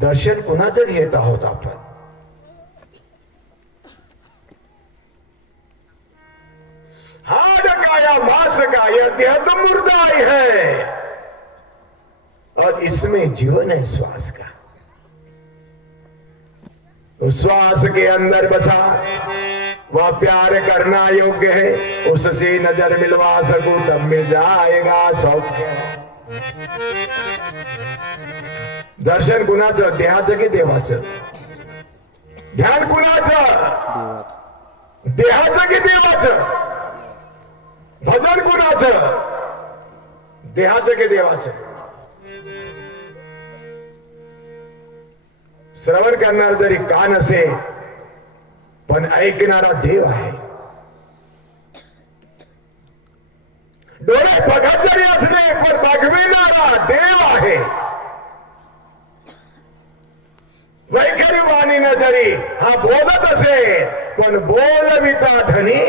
दर्शन कुणाचं घेत आहोत आपण? हाड काया मांस का यह देह तो मुर्दा ही है और इसमें जीवन है श्वास का। उस श्वास के अंदर बसा वह प्यार करना योग्य है, उससे नजर मिलवा सकूं तब मिल जाएगा सौख्य। दर्शन कुणाचं? देहाचं की देवाचं? ध्यान कुणाचं? देहाचं की देवाचं? भजन कुणाचं? देहाचं की देवाचं? श्रवण करणार जरी कान असे पण ऐकणारा देव आहे। डोळे बघत जरी असले पण बघविणारा देव आहे। वैखरी वाणी न जरी हा बोलत असे पण बोलविता धनी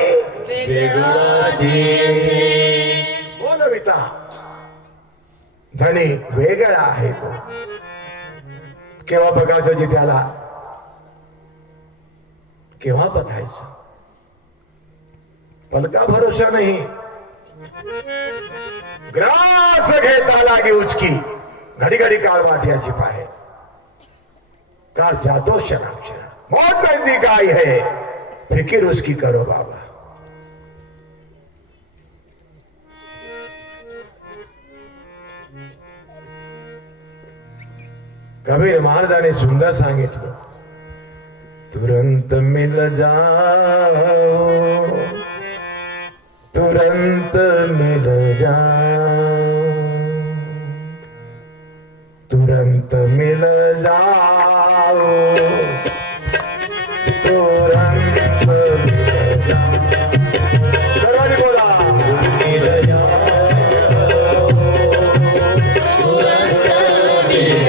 बोलविता धनी वेगळा आहे तो। केव्हा बघायचं जी त्याला, केव्हा बघायचं? पलका भरोसा नाही। ग्रास घेता लागी उचकी घडी घडी काळ वाट्याची पाहे कार जातो क्षणाक्षण। मौत नजदीक आई है फिकिर उसकी करो बाबा। कबीर महाराजांनी सुंदर सांगितलं, तुरंत मिल जाओ तुरंत मिल जाओ तुरंत मिल जाओ तुरंत मिल जाओ। सर्वांनी बोला, मिल जाओ तुरंत मिल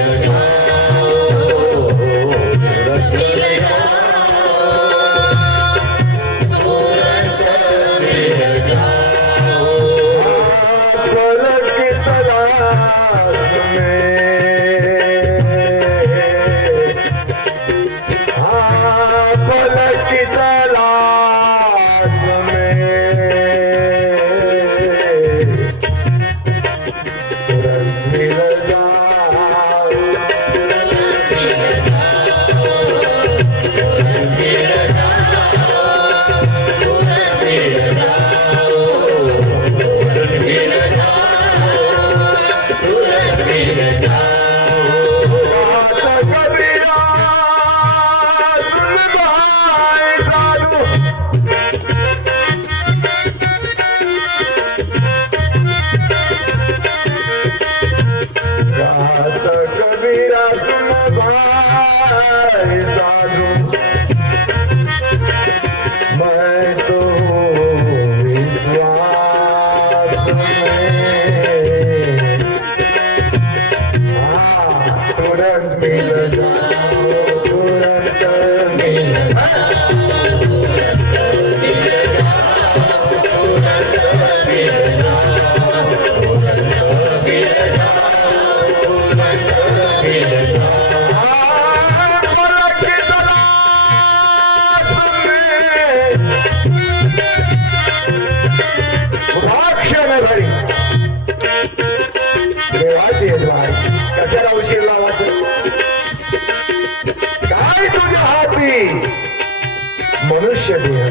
कशाला उशीर लावायचं? काय तुझ्या हाती मनुष्य देह,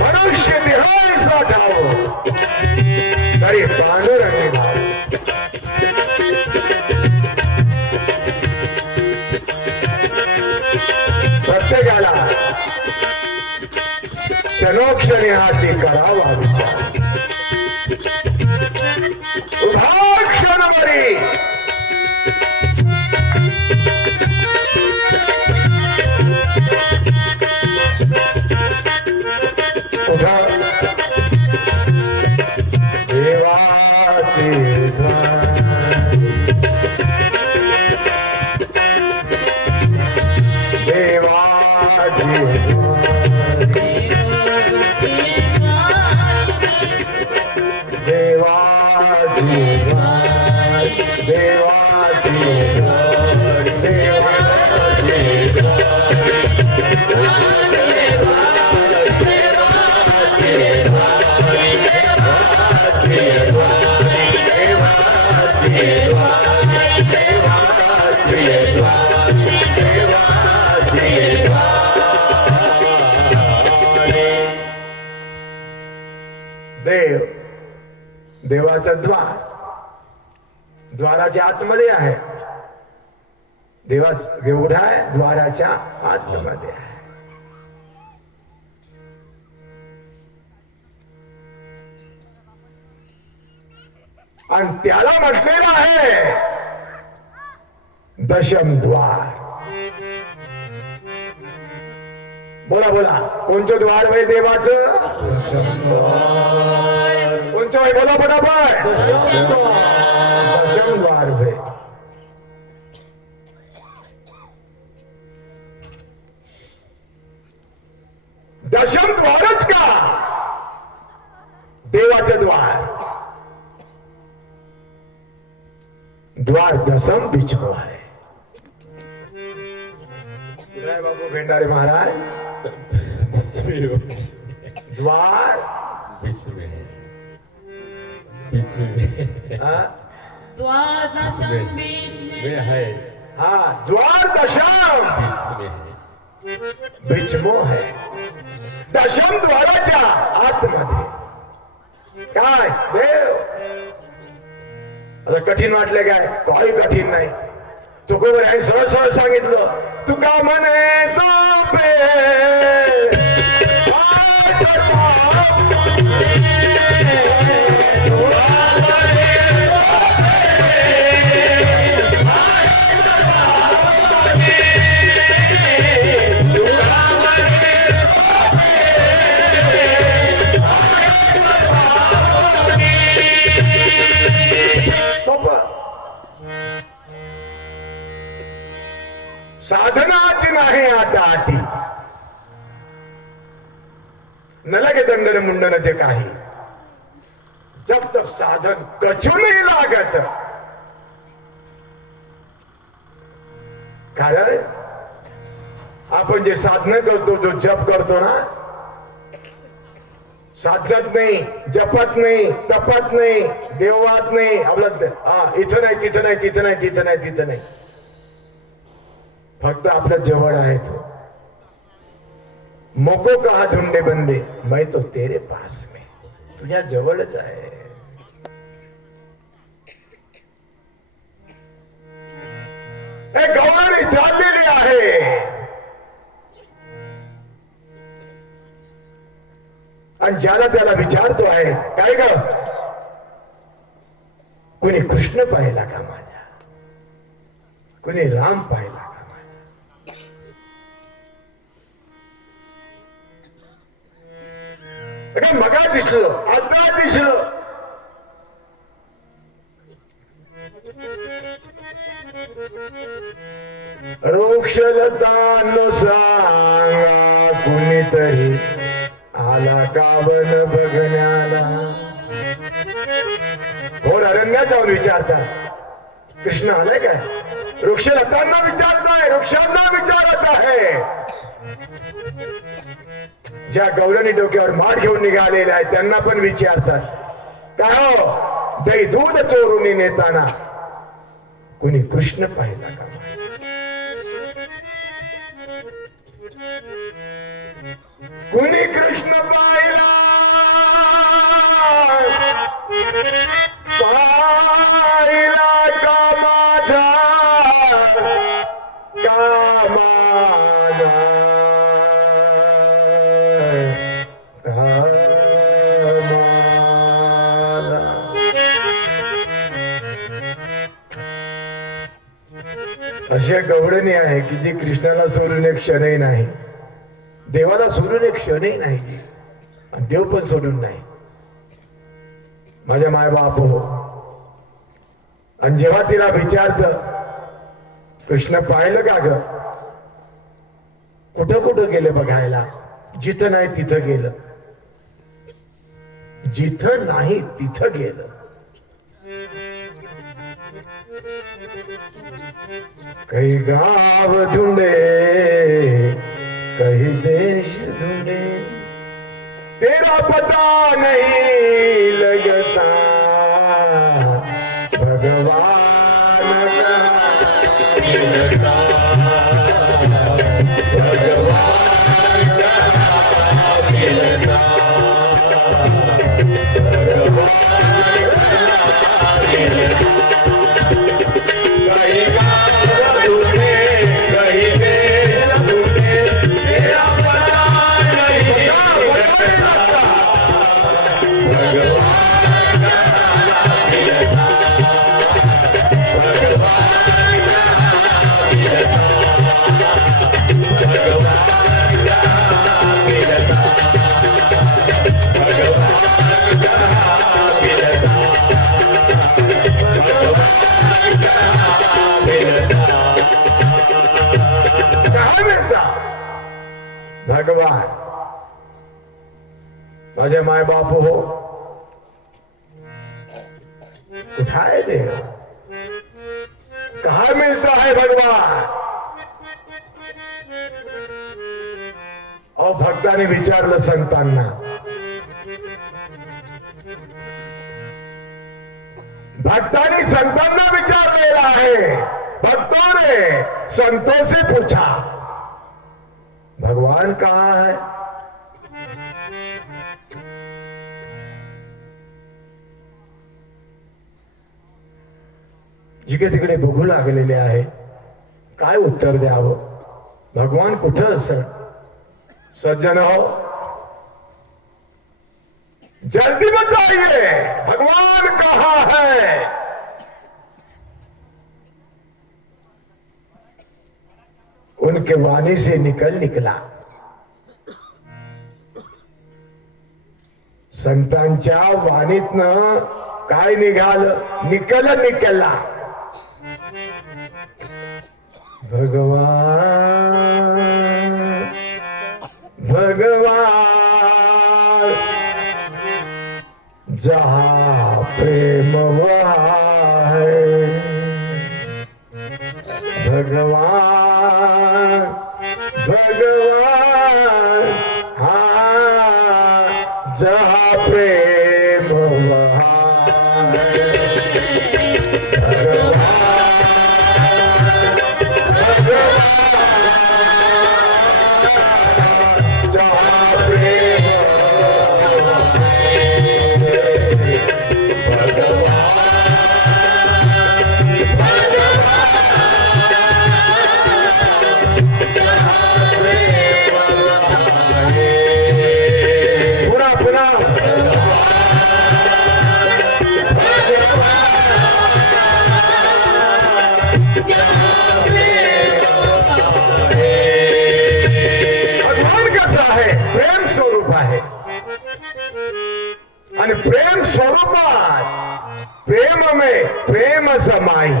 मनुष्य देहाचा ठाव तरी पांडुरंगी भाव। प्रत्येकाला क्षणोक्षणी हाची करावा विचार। उभा क्षणभरी उभा देवाचे द्वार, देवाचे द्वार, देवा देवाचं द्वार, द्वाराच्या आतमध्ये आहे. देवढा आहे, द्वाराच्या आतमध्ये आहे. आणि त्याला म्हटलेलं आहे दशम द्वार. बोला बोला, कोणचं द्वार वय देवाचं? कोणचं वय? बोला बरोबर, दशम द्वार वय. दशम द्वारच का? देवाचं द्वार. द्वार दशम बिचको है. बाबू भेंडारे महाराज, द्वार द्वार दशम बीच में है. हाँ, द्वार दशम बिचमो है. दशम द्वाराच्या आतमध्ये काय देव. आता कठीण वाटले काय? काही कठीण नाही. तुकोबर आहे, सरळ सरळ सांगितलं. तुका म्हणे सोपे साधनाची नाही आता आटी. न लगे दंडन मुंडन ते काही. जप तप साधन कछु नाही लागत. कारण आपण जे साधन करतो, जो जप करतो ना, साधनात नाही, जपात नाही, तपात नाही, देवात नाही. आपलं इथं नाही, तिथं नाही, तिथं नाही, तिथं नाही, तिथं नाही. फक्त आपल्या जवळ आहे तो. मोको कहा धुंडे बंदे, मैं तो तेरे पास में. तुझ्या जवळच आहे. गौरणी चाललेली आहे. आणि ज्याला त्याला विचारतो आहे, काय ग, कुणी कृष्ण पाहिला का माझ्या? कुणी राम पाहिला का? मगा दिसलं, आता दिसलं. वृक्षलता न सांगा कुणीतरी आला का वन बघण्याला. भोर अरण्यात जाऊन विचारतात, कृष्ण आलाय काय? वृक्षलतांना विचारताय, वृक्षांना विचारत आहे. ज्या गौरणी डोक्यावर माठ घेऊन निघालेल्या आहेत त्यांना पण विचारतात, काय हो, दही दूध चोरून नेताना कुणी कृष्ण पाहिला का? कुणी कृष्ण पाहिला, पाहिला का माझा, का माझा, अशा गवळणी आहे की जी कृष्णाला सोडून एक क्षणही नाही, देवाला सोडून एक क्षणही नाही जी, आणि देव पण सोडून नाही. माझ्या मायबाप हो. आणि जेव्हा तिला विचारत, कृष्ण पाहिलं का ग? कुठं कुठं गेलं बघायला? जिथं नाही तिथं गेलं, जिथं नाही तिथं गेलं. कहीं गांव ढूंढे, कहीं देश ढूंढे, तेरा पता नहीं लगता, भगवान मिलता, भगवान मिलता, माझे माय बाप हो, उठाए देव, कहा मिलता है भगवान? और भक्ताने विचारलं संतांना, भक्तांनी संतांना विचारलेला आहे, भक्तों ने संतों से पूछा भगवान कहाँ है? जिकडे तिकडे बघू लागलेले आहे, काय उत्तर द्यावं? भगवान कुठं असेल? सज्जन हो, जल्दी बताइए भगवान कहाँ है? उनके वाणी से निकला, संतांच्या वाणीतनं काय निघालं? निकला भगवान भगवान, जहाँ प्रेम वहाँ है भगवान भगवान, हाँ जहाँ प्रेम वहाँ है आणि प्रेम स्वरूपात, प्रेम में प्रेम समाई,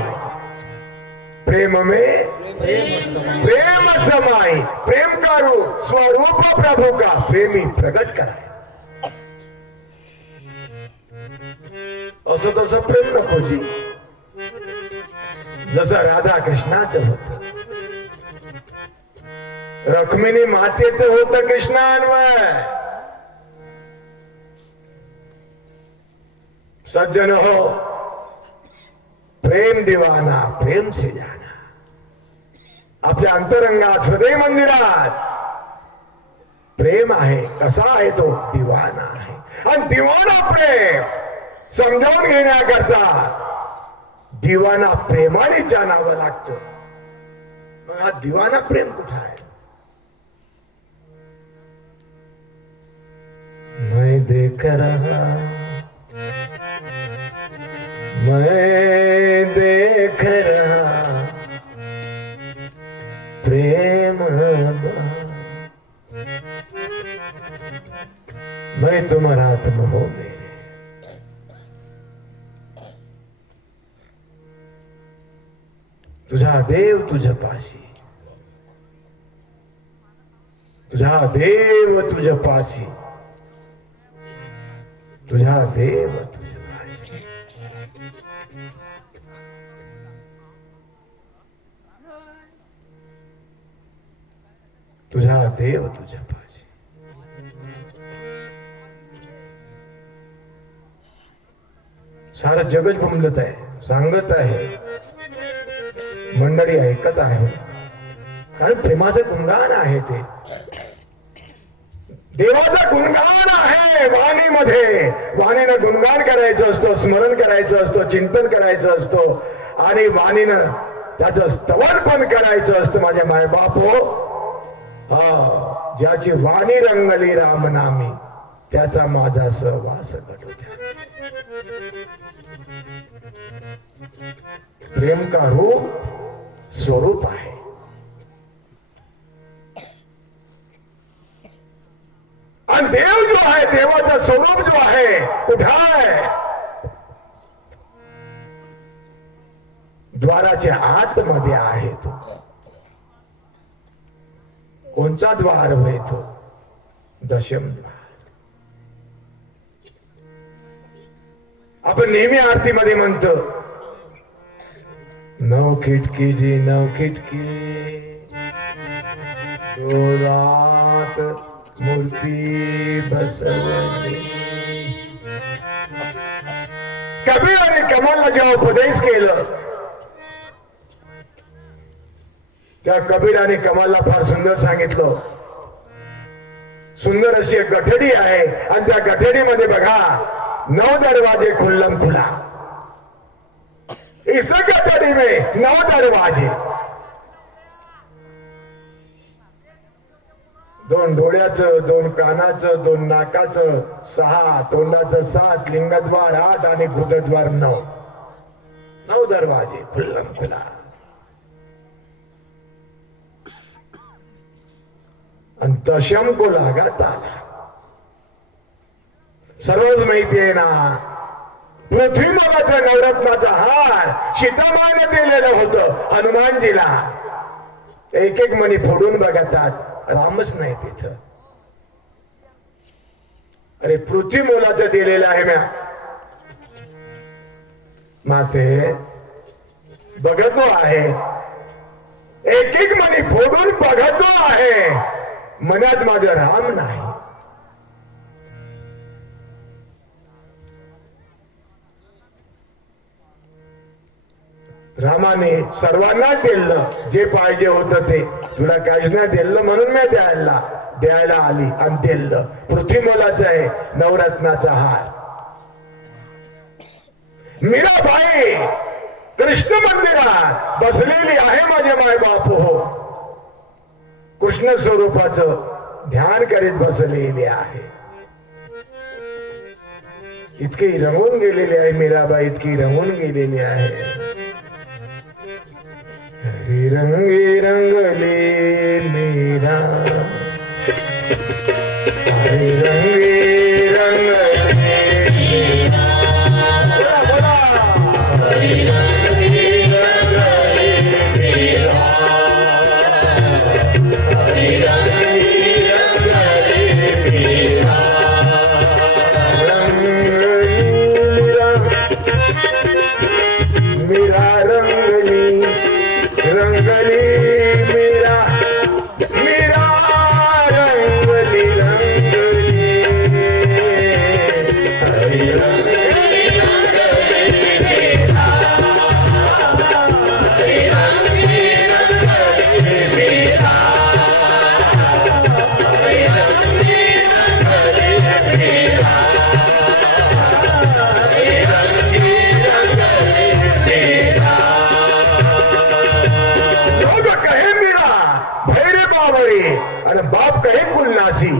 प्रेम में प्रेम समाई, प्रेम का रूप स्वरूप प्रभु का प्रेमी प्रगट कराय. असं तसं प्रेम नको जी, जसं राधा कृष्णाचं होत, रखमिनी मातेचं होतं कृष्णान्वय. सज्जन हो, प्रेम दीवाना प्रेम से जाना. आपल्या अंतरंगात, हृदय मंदिरात प्रेम आहे. कसा आहे तो? दिवाना आहे. आणि दिवाना प्रेम समजावून घेण्याकरता दिवाना प्रेमाने जाणावं लागतं. मग हा दिवाना प्रेम कुठं आहे? मैं देख रहा, मैं देख रहा प्रेम, मैं तुम्हारा आत्मा हो मेरे. तुझा देव तुझ्या पाशी, तुझा देव तुझ्या पाशी, तुझा देव तुझ्या पाशी. तुझा देव तुझ्या पाशी. सारं जगच भुमलत आहे, सांगत आहे, मंडळी ऐकत आहे. कारण प्रेमाचं गुणगान आहे ते, देवाचं गुणगान आहे वाणीमध्ये. वाणीनं गुणगान करायचं असतं, स्मरण करायचं असतं, चिंतन करायचं असतं, आणि वाणीनं त्याचं स्तवन पण करायचं असतं. माझ्या मायबाप हो, हा ज्याची वाणी रंगली रामनामी, त्याचा माझा सहवास घडवत्या. प्रेम का रूप स्वरूप आहे. आणि देव जो आहे, देवाचा स्वरूप जो आहे कुठं आहे? द्वाराच्या आतमध्ये आहे तो. कोणचा द्वार होय तो? दशम द्वार. आपण नेहमी आरतीमध्ये म्हणतो, नव खिटकी जी नव खिटकी डोळ्यात मूर्ती बसवली. कबीर आणि कमालला जेव्हा उपदेश केलं, त्या कबीर आणि कमालला फार सुंदर सांगितलं. सुंदर अशी एक गठडी आहे आणि त्या गठडीमध्ये बघा 9 दरवाजे खुल्लम खुला. इस गठडी में 9 दरवाजे, 2 डोळ्याचं, 2 कानाचं, 2 नाकाचं, 6 तोंडाचं, 7 लिंगद्वार, 8 आणि गुदद्वार 9. 9 दरवाजे खुल्लम खुला. आणि दशम को लागा ताला. सर्वच माहिती आहे ना, पृथ्वी मालाचा नवरत्नाचा हार सीतामाने दिलेलं होतं हनुमानजीला. एक एक मणी फोडून बघतात, रामच नाही तिथं. अरे पृथ्वी मोलाचं दिलेलं आहे म्या. माते बघतो आहे, एक एक मणी फोडून बघतो आहे, मनात माझं राम नाही. रामाने सर्वांना दिलं जे पाहिजे होतं ते. तुला काहीच नाही दिलं म्हणून मी द्यायला आली आणि दिलं. पृथ्वी मोलाचं आहे नवरत्नाचा हार. मीराबाई कृष्ण मंदिरात बसलेली आहे माझे माय बाप हो. कृष्ण स्वरूपाचं ध्यान करीत बसलेले आहे. इतकी रंगून गेलेली आहे मीराबाई, इतकी रंगून गेलेली आहे. हरी रंगी रंगली मीरा, हरी रंगी रंगली मीरा. बोला बोला, हरी रंगी रंगली मीरा, हरी रंगी रंगली मीरा. रंगली मीरा, रंगली रंगली मीरा, मीरा रंगली रंगली, हरी रंगली रंगली मीरा, हरी रंगली रंगली मीरा, हरी रंगली रंगली मीरा, हरी रंगली रंगली मीरा. आणि बाप कहे कुलनासी.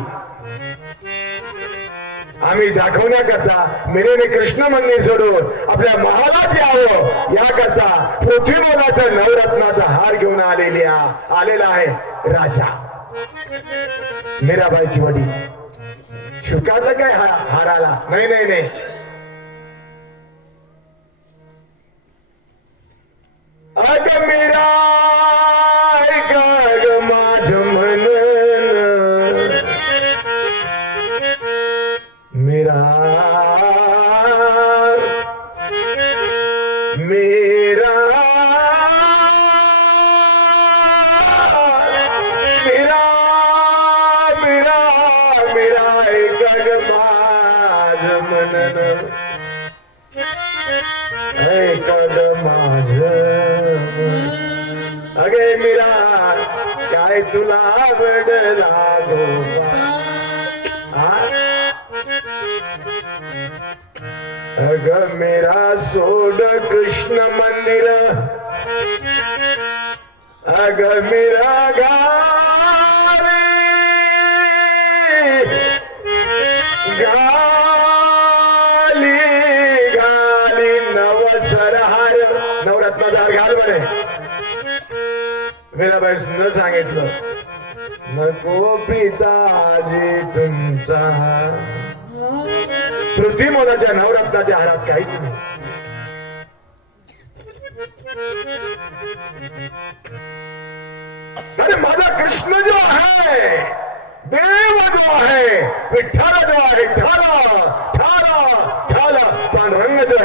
आम्ही दाखवण्याकरता मीरेने कृष्ण मंदिर सोडून आपल्या महालात यावं याकरता पृथ्वी मोलाचा नवरत्नाचा हार घेऊन आलेला आहे राजा. मीराबाईची वडील स्वीकारलं काय हाराला? नाही नाही नाही. अग मीरा मेरा मेरा मेरा मेरा मेरा एक माझ मनन, एक माझ. अगे मीरा काय तुला आवडला गोपा? अग मेरा सोड कृष्ण मंदिर, अग मेरा गाली गाली गाली नवसर हार नवरत्नाचा हार घाल म्हणे. मीराबाई सुंदर सांगितलं, नको पिताजी तुमचा. पृथ्वी मोलाच्या नवरत्नाच्या हारात काहीच नाही. अरे माझा कृष्ण जो आहे, देव जो आहे, विठ्ठल जो आहे, ठाला ठाला ठाला पांडुरंग जो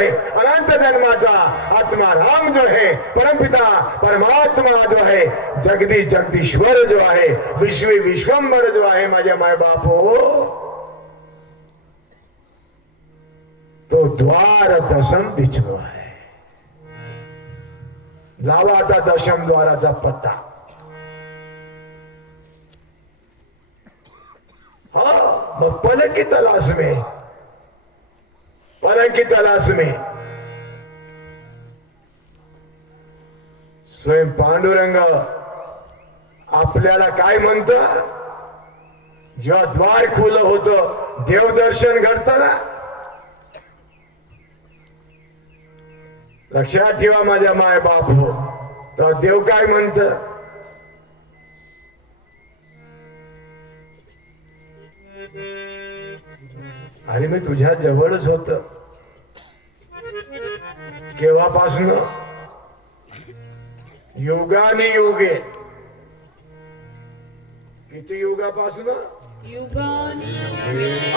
परमात्मा राम जो है, परमपिता परमात्मा जो है, जगदीश जगदीश्वर जो आहे, विश्व विश्वंभर जो आहे, माझ्या माय बाप हो, तो द्वार दशम बिचमो आहे. लावा आता दशम द्वाराचा पत्ता. हाँ, मग पलक की तलाश में, पलक की तलाश में स्वयं पांडुरंग आपल्याला काय म्हणत, जेव्हा द्वार खुलं होतं देवदर्शन घडतं ना, लक्षात ठेवा माझ्या माय बाप हो, तर देव काय म्हणत, अरे मी तुझ्या जवळच होत, केव्हापासून, युगाने युगे, किती युगापासून, युगानी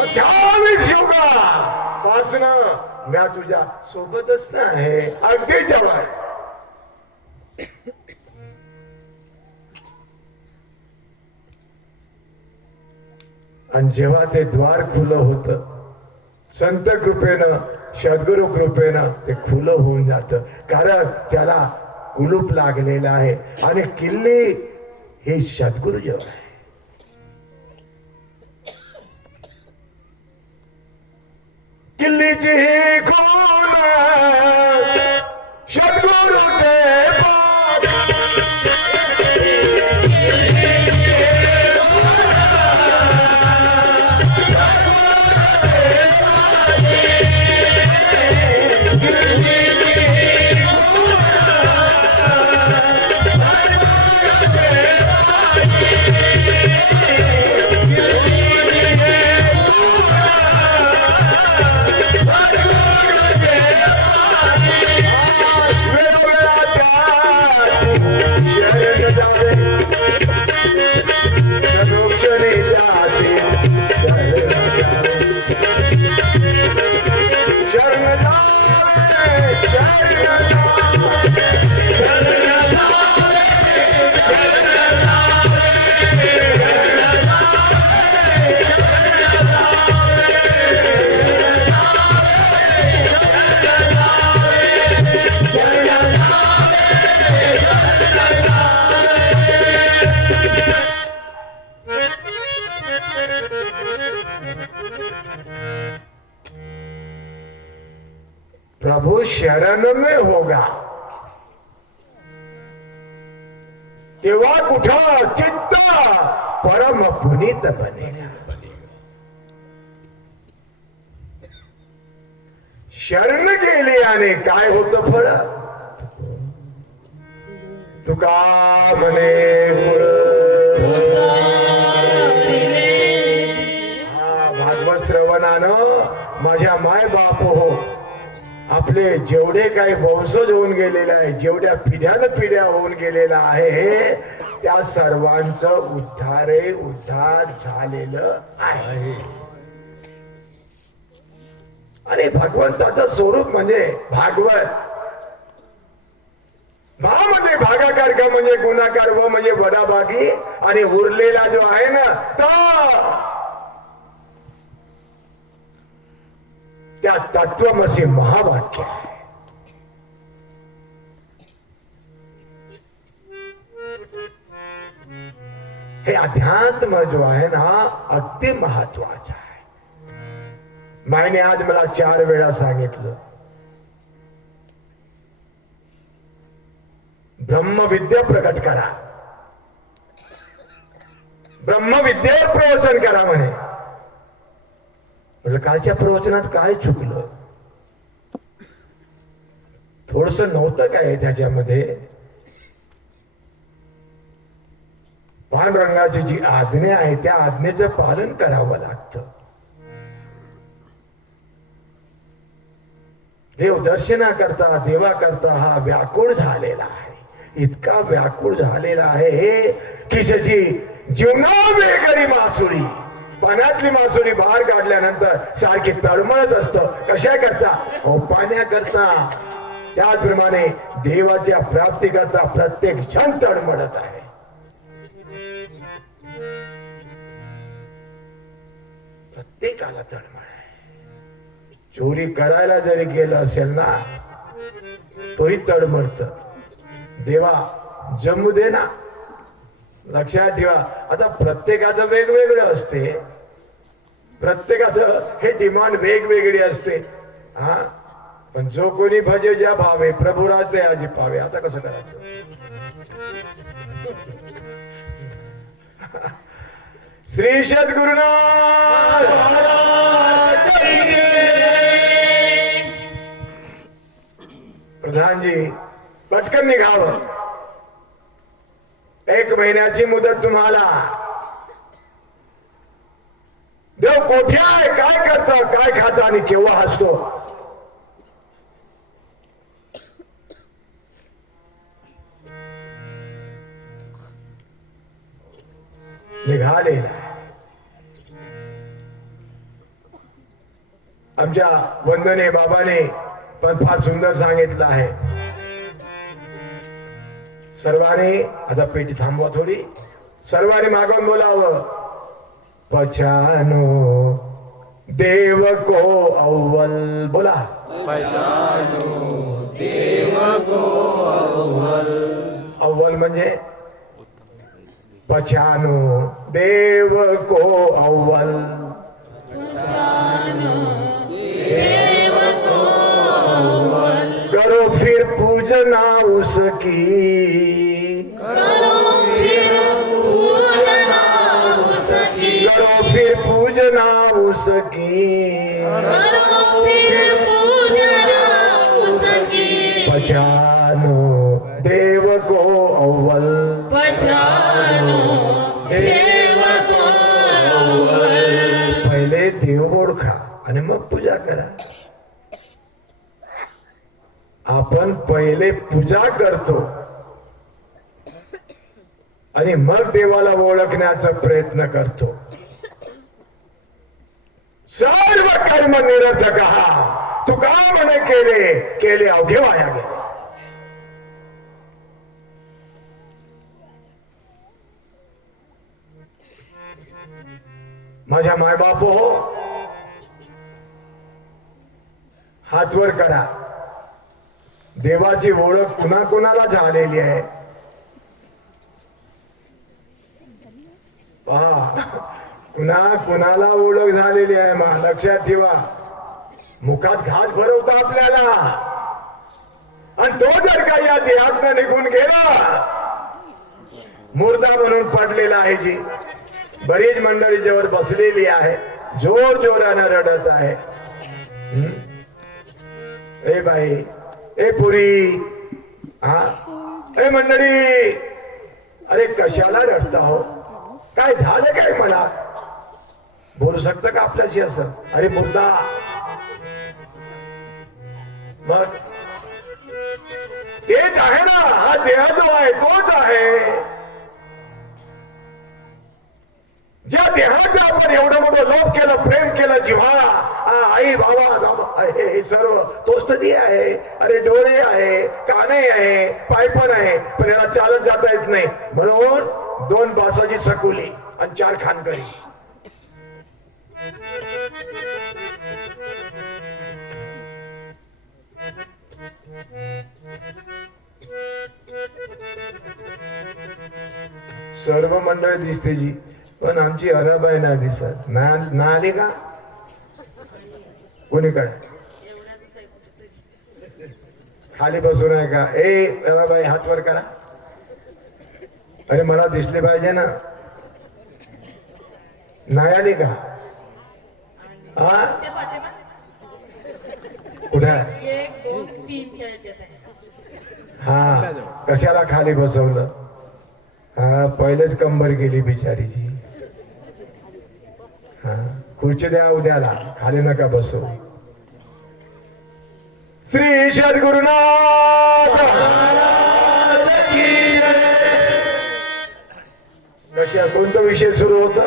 28 युगापासून मी तुझ्या सोबतच ना आहे, अगदी जवळ. आणि जेव्हा ते द्वार खुलं होतं, संत कृपेनं सद्गुरु कृपेनं ते खुलं होऊन जातं, कारण त्याला कुलूप लागलेलं आहे. आणि किल्ली हे सद्गुरु जेव्हा आहे, किल्लीची ही खून सद्गुरुचे पाप. प्रभु शरण में होगा तेव्हा कुठं चित्त परम पुनीत बनेगा. शरण गेल्याने काय होतं फळ, तुका म्हणे भागवत श्रवणानं माझ्या माय बाप हो, आपले जेवढे काही वंशज होऊन गेलेले आहे, जेवढ्या पिढ्यान पिढ्या होऊन गेलेला आहे, त्या सर्वांचं उद्धार झालेलं आहे. आणि भगवंताचं स्वरूप म्हणजे भागवत. भा म्हणजे भागाकार, ग म्हणजे गुणाकार, व म्हणजे वडाभागी, आणि उरलेला जो आहे ना तो त्या तत्वमसी महावाक्य आहे. हे अध्यात्म जो आहे ना अगदी महत्वाचं आहे. मायने आज मला 4 वेळा सांगितलं, ब्रह्मविद्या प्रकट करा, ब्रह्मविद्येवर प्रवचन करा म्हणे. म्हटलं कालच्या प्रवचनात काय चुकलं, थोडस नव्हतं काय त्याच्यामध्ये. पांडुरंगाची जी आज्ञा आहे त्या आज्ञेचं पालन करावं लागतं. देव दर्शना करता देवा करता हा व्याकुळ झालेला आहे, इतका व्याकुळ झालेला आहे की जशी जीवना वेगळी मासुरी, पाण्यातली मासुरी बाहेर काढल्यानंतर सारखी तळमळत असत. कशा करता? पाण्या करता. त्याचप्रमाणे देवाच्या प्राप्तीकरता प्रत्येक जण तळमळत आहे. प्रत्येकाला तळमळ आहे. चोरी करायला जरी गेला असेल ना तोही तळमळत. देवा जमू दे ना. लक्षात ठेवा, आता प्रत्येकाचं वेगवेगळं असते. प्रत्येकाचं हे डिमांड वेगवेगळी असते. हा, पण जो कोणी भजे ज्या भावे प्रभुराज ते आजी पावे. आता कसं करायचं? श्री सद्गुरुनाथ महाराज की जय. प्रधानजी पटकन निघावं. 1 महिन्याची मुदत तुम्हाला. देव कोठे आहे, काय करता, काय खाता आणि केव्हा हसतो. निघालेला आहे. आमच्या वंदने बाबाने पण फार सुंदर सांगितलं आहे. सर्वांनी आता पेटी थांबवा थोडी. सर्वांनी मागून बोलावं. पहचानो देव को अव्वल. बोला. पहचानो देव को अव्वल. अव्वल म्हणजे पहचानो देव को अव्वल. करो फिर पूजना उसकी. करो फिर पूजना उसकी. पहचानो देव को अव्वल. पहिले देव ओळखा आणि मग पूजा करा. आपण पहिले पूजा करतो आणि मग देवाला ओळखण्याचा प्रयत्न करतो. सर्व कर्म निरर्थक. तू का म्हणे केले केले अवघे वाया गेले. माझ्या मायबाप हो, हात वर करा. देवाची ओळख कुणाकुणाला झालेली आहे पहा. कुणाला ओळख झालेली आहे. मा लक्षात ठेवा. मुखात घात भरवता आपल्याला आणि तो जर का या देहातनं निघून गेला मुर्दा म्हणून पडलेला आहे. जी बरीच मंडळी जवळ बसलेली आहे, जोर जोरानं रडत आहे. ए बाई, ए पुरी, हा, ए मंडळी, अरे कशाला रडता हो? काय झालं काय? मला बोलू शकतं का आपल्याशी असं? अरे मुर्दा. मग तेच आहे ना. हा देह जो आहे तोच आहे. ज्या देहाचं आपण एवढं मोठं लोभ केलं, प्रेम केलं, जिव्हाळा, आई बाबा, हे सर्व तोच तर देह आहे. अरे डोळे आहे, कानही आहे, पाय पण आहे, पण याला चालत जाता येत नाही. म्हणून 2 बासाची सकुली आणि 4 खानकरी. सर्व मंडळ दिसते जी, पण आमची अनाबाई नाही दिसत. ना आली का कोणी? काय खाली बसून आहे का? ए अनाबाई हात वर करा. अरे मला दिसले पाहिजे ना. नाही आली का? हा कुठे? 1 2 3 4 हा कशाला खाली बसवलं? हा पहिलेच कंबर गेली बिचारीची. हा खुर्ची द्या उद्याला, खाली नका बसू. श्री सद्गुरुनाथ कशा कोणता विषय सुरू होत?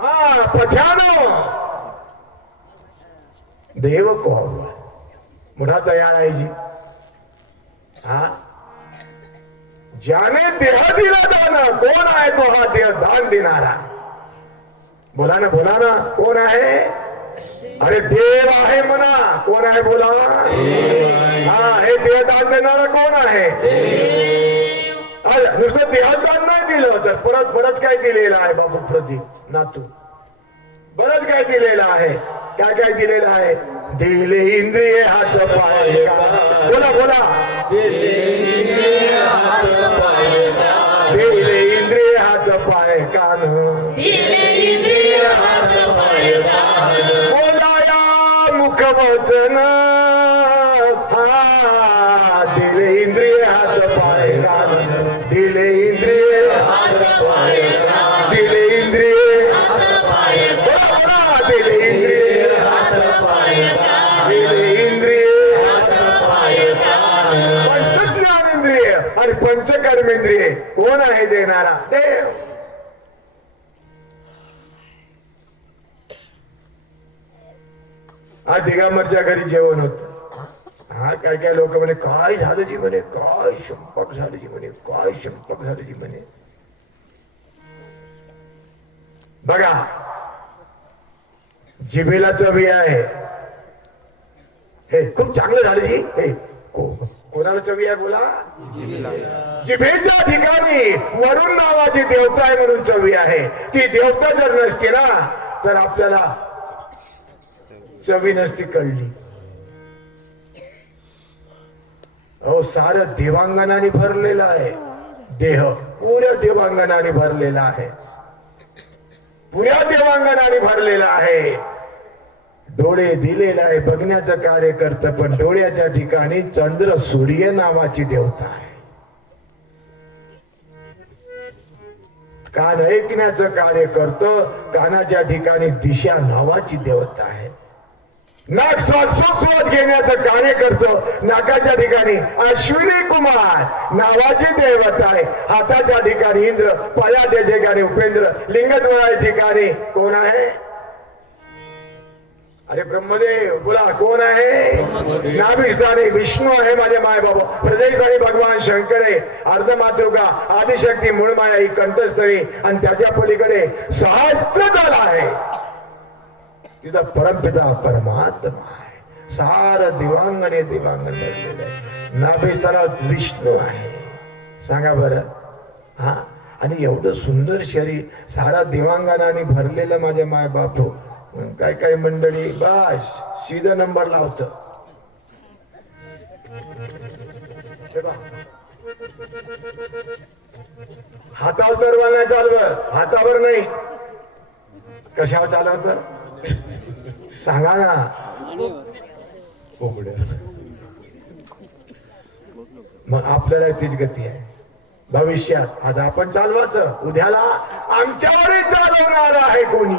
हा पछानो देव को अव्वल. मोठा तयार आहे जी हा ज्याने देह दिला दान कोण आहे तो हा देह दान देणारा बोला ना कोण आहे अरे देव आहे म्हणा कोण आहे बोला हा हे देह दान देणारा कोण आहे नुसतं देहदान नाही दिलं तर परत बरंच काय दिलेलं आहे बाबू प्रदीप नातू बरंच काय दिलेलं आहे काय दिलेलं आहे दिले इंद्रिय हात पाय बोला दिले इंद्रिय हात पाय कान बोलाया मुख वचन दिले इंद्रिय हात पाय कान दिले इंद्रिय दिले इंद्रिय बोला दिले इंद्रिय दिले इंद्रिय पंचज्ञानेंद्रिय आणि पंचकर्मेंद्रिय कोण आहे देणारा देव आज दिगंबरच्या घरी जेवण होत हा काय लोक म्हणे काय झालं जी म्हणे काय संपक झालं जी म्हणे काय संपक झालं जी म्हणे बघा जिभेला चवी आहे हे खूप चांगलं झालं जी हे कोणाला चवी आहे बोला जिभेच्या ठिकाणी वरुण नावाची देवता आहे म्हणून चवी आहे ती देवता जर नसती ना तर आपल्याला चवी नसती कळली अहो सारं देवांगणाने भरलेलं आहे देह पुऱ्या देवांगणाने भरलेला आहे पुऱ्या देवांगणाने भरलेला आहे डोळे दिलेला आहे बघण्याचं कार्य करतं पण डोळ्याच्या ठिकाणी चंद्र सूर्य नावाची देवता आहे कान ऐकण्याचं कार्य करतं कानाच्या ठिकाणी दिशा नावाची देवता आहे नाक श्वासोश्वास घेण्याचं कार्य करतं नाकाच्या ठिकाणी अश्विनी कुमार नावाची देवता आहे हाताच्या ठिकाणी इंद्र पायाच्या ठिकाणी उपेंद्र लिंगद्वाराच्या ठिकाणी कोण आहे अरे ब्रह्मदेव बोला कोण आहे नाभिस्थानी विष्णू आहे माझे माय बाबा हृदयस्थानी भगवान शंकर आहे अर्धमातृका आदिशक्ती मूळमाया ही कंठस्थळी आणि त्याच्या पलीकडे सहस्त्रदल आहे तिथं परमपिता परमात्मा आहे सार देवांगणे देवांगण भरलेलं आहे नाभिस्थानात विष्णू आहे सांगा बरं हा आणि एवढं सुंदर शरीर सारा देवांगणाने भरलेलं माझ्या माय बापू काय मंडळी बस सीधा नंबर लावत हातावर तरवाल नाही चालवत हातावर नाही कशावर चालवत सांगा ना मग आपल्याला तीच गती आहे भविष्यात आज आपण चालवायचं उद्याला आमच्यावरही चालवणार आहे कोणी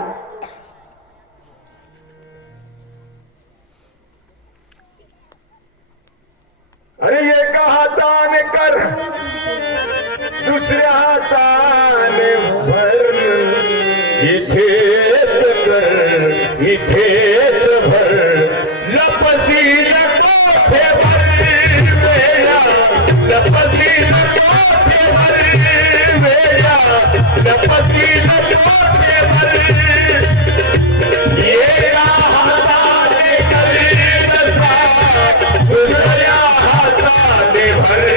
अरे एका हाताने कर दुसऱ्या हाताने भर इथेच कर इथेच भर लपसी लटोफे भर वेळा लपसी लटोफे भर वेळा लपसी लटोफे भर एका हाताने करी दसा दुसऱ्या हाताने भर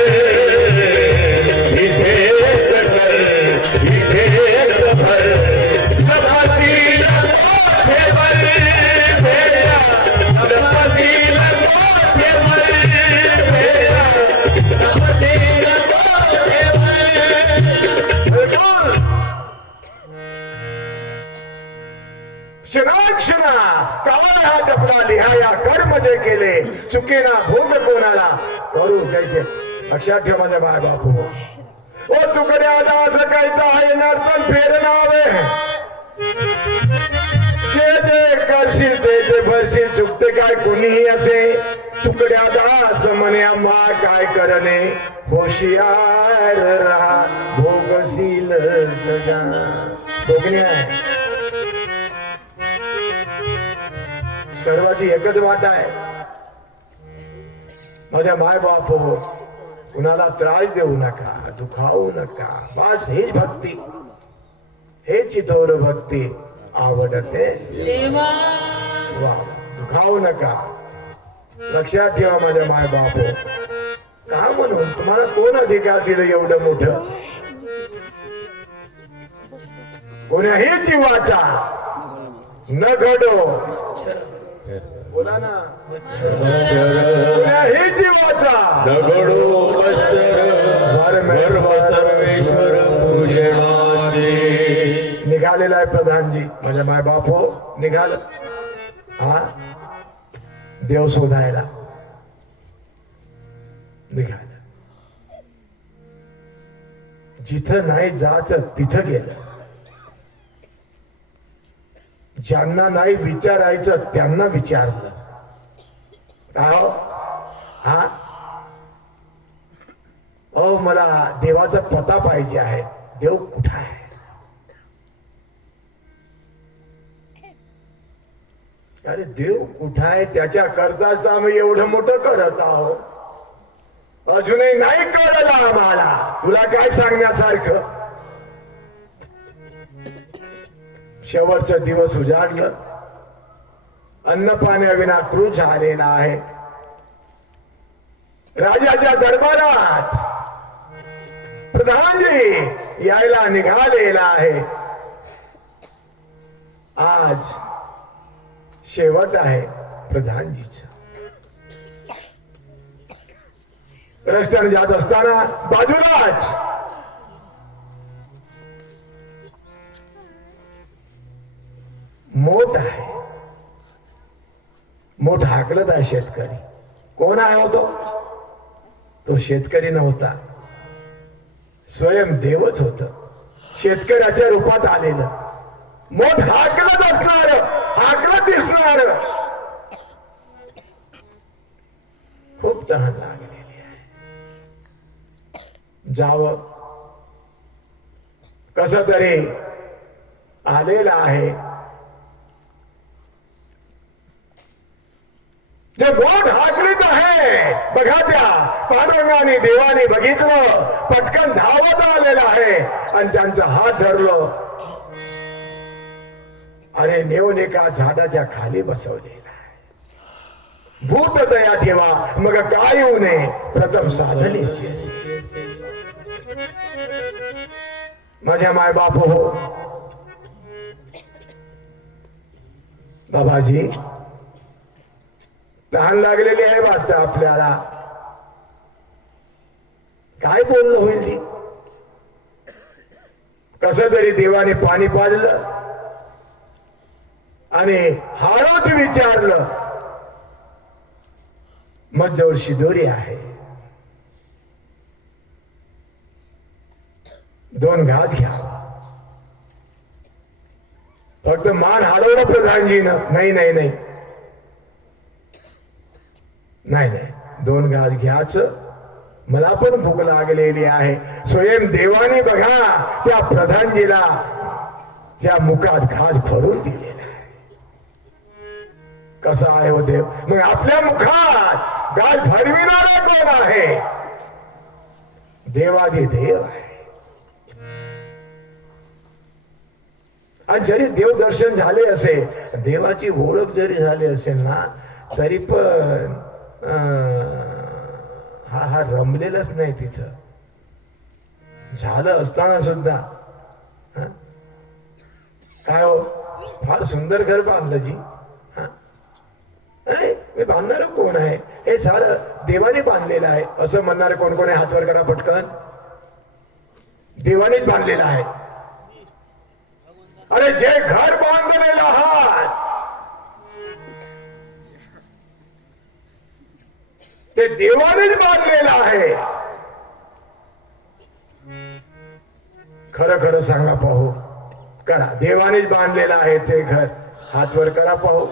इथेच कर इथेच भर लपसी लटोफे भर वेळा लपसी लटोफे भर वेळा लपसी लटोफे बिलकुल क्षणाक्षणा काळ हा टपला लिहाया कर्म जे केले चुकेना भोग कोणाला करू जैसे लक्षात ठेव माझ्या माय बापू ओ तुकडे आता असं कहता आहे नर्तन फेर नावे जे जे करशील ते ते भरशील चुकते काय कोणीही असे तुकड्या दास म्हणे आम्हा काय करणे होशियार राहा भोगशील सदा भोगण्या सर्वाची एकच वाट आहे माझ्या माय बाप हो, कुणाला त्रास देऊ नका, दुखावू नका. बस हेच भक्ती, हेच थोर भक्ती आवडते देवा वा. दुखावू नका. लक्षात ठेवा माझ्या माय बाप हो. का म्हणून तुम्हाला कोण अधिकार दिलं एवढं मोठं? कोण्याही जीवाचा न घडो, बोला ना, कोण्याही जीवाचा दगडो मत्सर सर्व सर्वेश्वर पूजनाचे. निघालेला आहे प्रधानजी, माझ्या माय बाप हो. निघाल हा देव शोधायला निघालं. जिथं नाही जायचं तिथं गेलं. ज्यांना नाही विचारायचं त्यांना विचारलं. काय हो? हा अहो मला देवाचा पत्ता पाहिजे आहे. देव कुठं आहे? अरे देव कुठं आहे त्याच्या करताच तर आम्ही एवढं मोठं करत आहोत. अजूनही नाही कळलं आम्हाला. तुला काय सांगण्यासारखं? शेवटचं दिवस उजाडलं. अन्न पाण्याविना क्रूज झालेला आहे. राजाच्या दरबारात प्रधानजी यायला निघालेला आहे. आज शेवट आहे प्रधानजीचा. रस्त्याने जात असताना बाजूलाच मोठ आहे. मोठ हाकलत आहे शेतकरी. कोण आहे होतो? तो शेतकरी नव्हता, स्वयं देवच होत. शेतकऱ्याच्या रूपात आलेलं मोठ हाकलत असणार, हाकलत दिसणार. खूप तहान लागलेली आहे. जावं कस तरी आलेला आहे. जे बोट हाकलीत आहे बघा, त्या पांडुरंगाने देवाने बघितलं, पटकन धावत आलेला आहे आणि त्यांचा हात धरलं. अरे नेऊन एका झाडाच्या खाली बसवलेला आहे. भूत दया ठेवा मग काय येऊ नये, प्रथम साधनेची असे. माझ्या माय बाप हो, बाबाजी तहान लागलेली आहे वाटतं आपल्याला. काय बोलणं होईल जी? कसं तरी देवाने पाणी पाजलं आणि हारोच विचारलं. मजजवळ शिदोरी आहे, 2 घास घ्यावा. फक्त मान हलवलं प्रधानजीनं. नाही नाही नाही नाही नाही 2 घास घ्यायचं. मला पण भूक लागलेली आहे. स्वयं देवाने बघा त्या प्रधानजीला त्या मुखात घास भरून दिलेला आहे. कसा आहे हो देव? मग आपल्या मुखात घास भरविणारा कोण आहे? देवादी देव आहे. आणि जरी देव दर्शन झाले असेल, देवाची ओळख जरी झाली असेल ना, तरी पण हा रमलेलाच नाही तिथं. झालं असताना सुद्धा काय हो, फार सुंदर घर बांधलं जी. मी बांधणार कोण आहे? हे सारं देवाने बांधलेलं आहे असं म्हणणारे कोण कोण आहे? हातवर करा पटकन. देवानेच बांधलेलं आहे. अरे जे घर बांधलेलं आहात ते देवानेच बांधलेलं आहे. खरं खरं सांगा पाहू, करा. देवानेच बांधलेलं आहे ते घर. हातवर करा पाहू.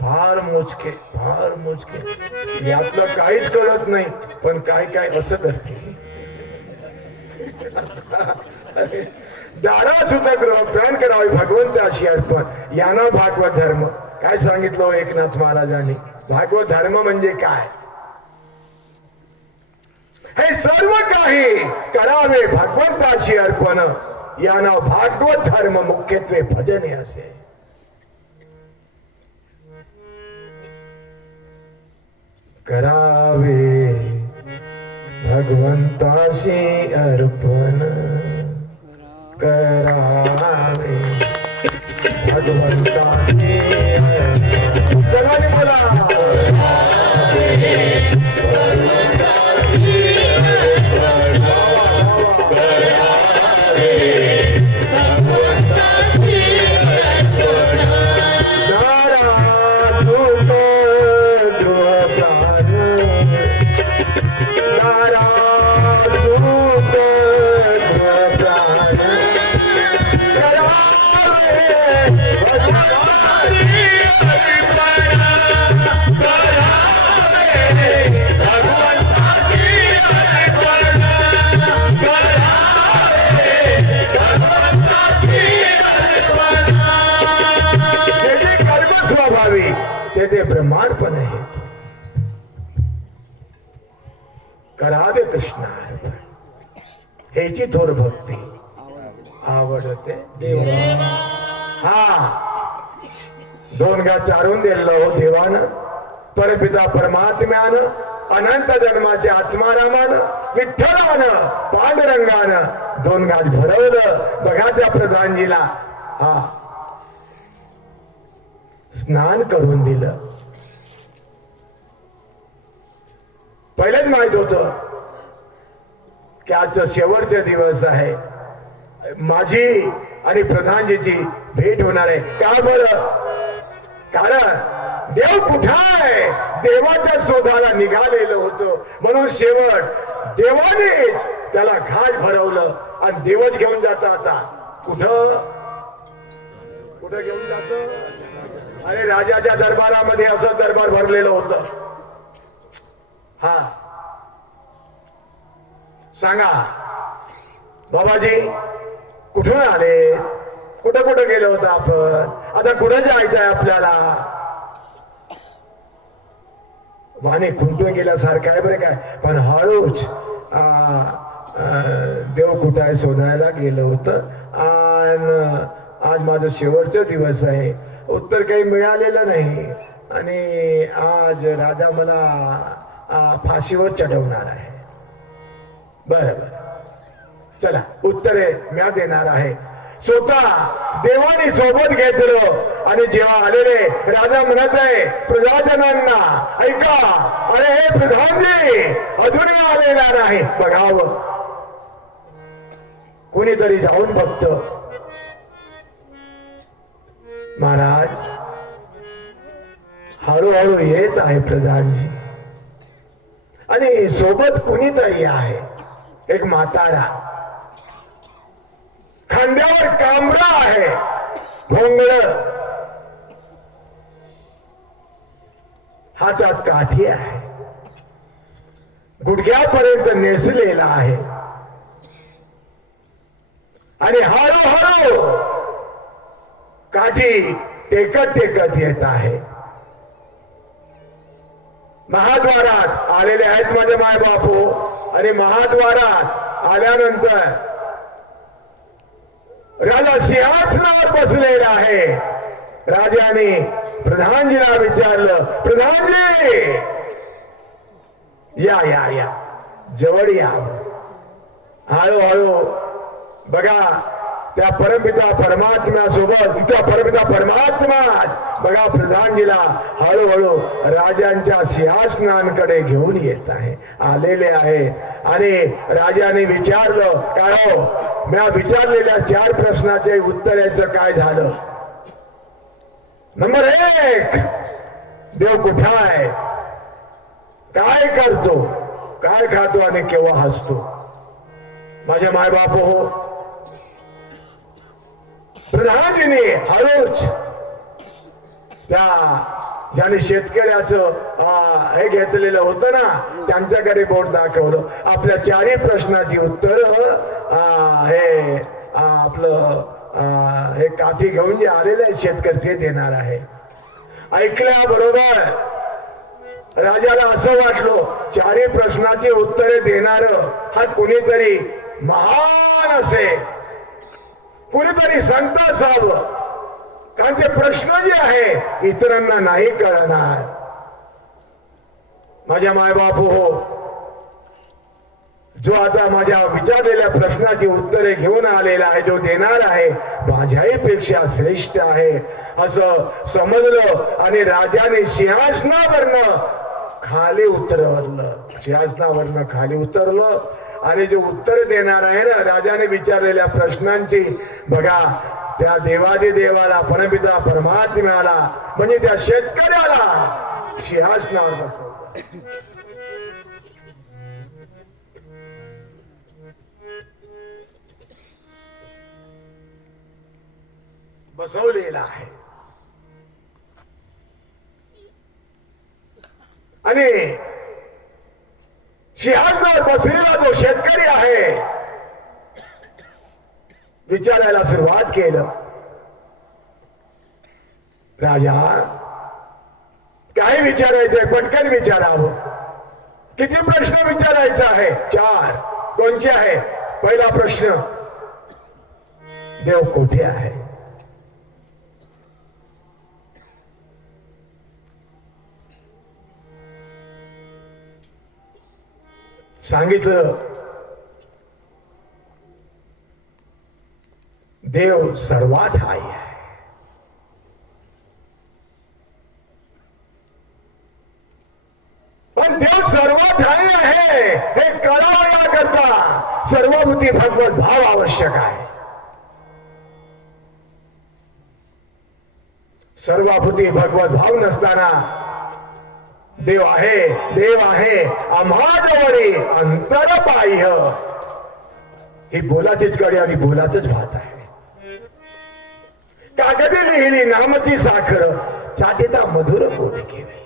फार मोजके, फार मोजके. यातलं काहीच कळत नाही, पण काय काय असं करते. दारा सुद्धा ग्रह प्राण करावे भगवंत अशी अर्पण. यानं भागवत धर्म. काय सांगितलं हो एकनाथ महाराजांनी? भागवत धर्म म्हणजे काय? हे सर्व काही करावे भगवंताशी अर्पण, या नाव भागवत धर्म, मुख्यत्वे भजने असे. करावे भगवंताशी अर्पण, करावे भगवंताशी अर्पण. सगळ्यांनी बोला. ते ब्रह्मार्पण आहेत. करावे कृष्णार्पण, ह्याची थोर भक्ती आवडते देवा. हा 2 गा चारून दिलं हो देवानं, परपिता परमात्म्यानं, अनंत जन्माच्या आत्मारामानं, विठ्ठलानं, पांडुरंगानं 2 गाज भरवलं. बघा त्या प्रधानजीला हा स्नान करून दिलं. पहिलेच माहित होत की आजचा शेवटचा दिवस आहे, माझी आणि प्रधानजीची भेट होणार आहे. का बरं? कारण देव कुठं आहे? देवाच्या शोधाला निघालेलं होतं. म्हणून शेवट देवानेच त्याला घास भरवलं आणि देवच घेऊन जात. आता कुठं कुठं घेऊन जात? अरे राजाच्या दरबारामध्ये असं दरबार भरलेलं होतं. हा सांगा बाबाजी, कुठून आले? कुठं कुठं गेलो होतो आपण? आता कुठं जायचंय आपल्याला? वाणे खुंटून गेल्यासारखं आहे बरं काय, पण हळूच देव कुठं आहे शोधायला गेलं होतं. आणि आज माझं शेवटचा दिवस आहे, उत्तर काही मिळालेलं नाही, आणि आज राजा मला फाशीवर चढवणार आहे. बरं बरं, चला उत्तरे म्या देणार आहे. स्वतः देवाने सोबत घेतलं आणि जेव्हा आलेले राजा म्हणत आहे प्रजाजनांना, ऐका, अरे हे प्रधानजी अजूनही आलेला नाही, बघावं. कोणीतरी जाऊन बघत. महाराज हळूहळू येत आहे प्रधानजी, आणि सोबत कुणीतरी आहे, एक म्हातारा, खांद्यावर कांबरा आहे, घोंगड, हातात काठी आहे, गुडघ्यापर्यंत नेसलेला आहे, आणि हळूहळू काठी टेकत टेकत येत आहे. महाद्वारात आलेले आहेत माझे माय बापू, आणि महाद्वारात आल्यानंतर राजा सिंहासनावर बसलेला आहे. राजाने प्रधानजीला विचारलं, प्रधानजी या या या, जवळ या. हळूहळू बघा त्या परमपिता परमात्म्या सोबत, त्या परमपिता परमात्मा बघा प्रधानजीला हळूहळू राजांच्या सिंहासनांकडे घेऊन येत आहे, आलेले आहे. आणि राजाने विचारलं, काय हो, मी विचारलेल्या 4 प्रश्नाचे उत्तराचं काय झालं? नंबर 1, देव कुठं आहे? काय करतो? काय खातो आणि केव्हा हसतो? माझे माय बाप हो, प्रधानजीने हळूच त्या ज्याने शेतकऱ्याचं हे घेतलेलं होतं ना, त्यांच्याकडे बोट दाखवलं. आपल्या 4ही प्रश्नाची उत्तर हे आपलं हे काठी घेऊन जे आलेलं आहे शेतकरी ते देणार आहे. ऐकल्याबरोबर राजाला असं वाटलं चारही प्रश्नाची उत्तरे देणार हा कुणीतरी महान असेल, कुणीतरी संत असावं, कारण ते प्रश्न जे आहे इतरांना नाही कळणार. माझ्या मायबापू हो, जो आता माझ्या विचारलेल्या प्रश्नाची उत्तरे घेऊन आलेला आहे, जो देणार आहे माझ्याही पेक्षा श्रेष्ठ आहे असं समजलं आणि राजाने सिंहासनावरनं खाली उतरवलं, सिंहासनावरनं खाली उतरलं आणि जो उत्तर देणार आहे ना राजाने विचारलेल्या प्रश्नांची, बघा त्या देवादी देवाला परमपिता परमात्म्याला म्हणजे त्या शेतकऱ्याला सिंहासनावर बसवलं. बसवलेला आहे आणि सिंहासनावर बसलेला जो शेतकरी आहे विचारायला सुरुवात केलं, राजा काय विचारायचंय, पटकन विचारावं. किती प्रश्न विचारायचा आहे? 4. कोणचे आहे? पहिला प्रश्न, देव कुठे आहे? सांगितलं देव सर्वात ठाई आहे. पण देव सर्वात ठाई आहे हे कळावं याकरता सर्वभूती भगवत भाव आवश्यक आहे. सर्वभूती भगवत भाव नसताना देव आहे आम्हाजवळी अंतर बाह्य, ही बोलाचीच कडी आणि बोलाचंच भात आहे. कागदी लिहिली नामची साखर, चाटिता मधुर बोल केली.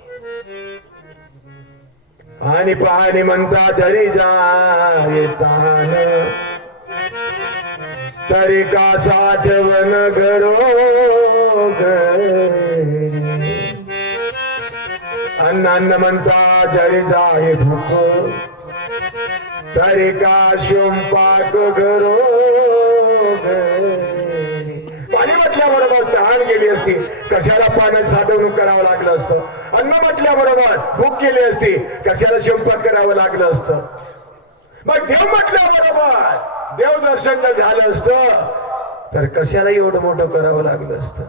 आणि पाणी म्हणता जरी जायतान तरी का साठवण घरो घरी. अन्न म्हणता जरी जाय भूक तरी का शिंपाक घरो घरी. पाणी म्हटल्याबरोबर तहान गेली असती, कशाला पाण्यात साठवणूक करावं लागलं असतं. अन्न म्हटल्याबरोबर भूक गेली असती, कशाला शिंपाक करावं लागलं असतं. मग देव म्हटल्याबरोबर देव दर्शन जर झालं असतं तर कशाला एवढं मोठं करावं लागलं असतं.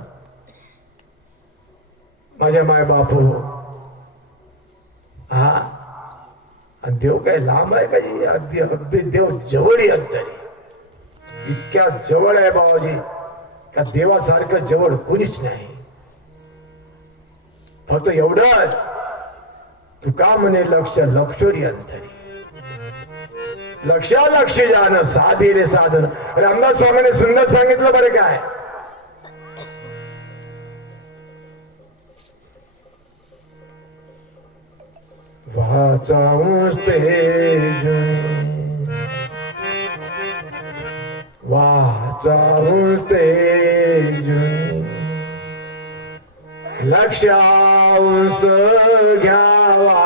माझ्या माय बापू हा, आणि देव काय लांब आहे का? अगदी अगदी देव जवळ अंतरी, इतक्या जवळ आहे बाबाजी का देवासारखं जवळ कुणीच नाही. फक्त एवढंच तुका म्हणे लक्ष लक्षोरी अंतरी, लक्षालक्षी जाणं साधे रे साधन. रामदास स्वामीने सुंदर सांगितलं बरं काय, वाचावूस तेजुनी, वाचावूस तेजुनी, लक्षावूस घ्यावा,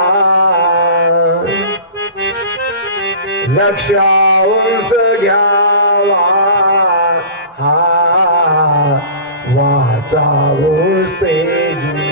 लक्षावूस घ्यावा, हा वाचावूस तेजुनी.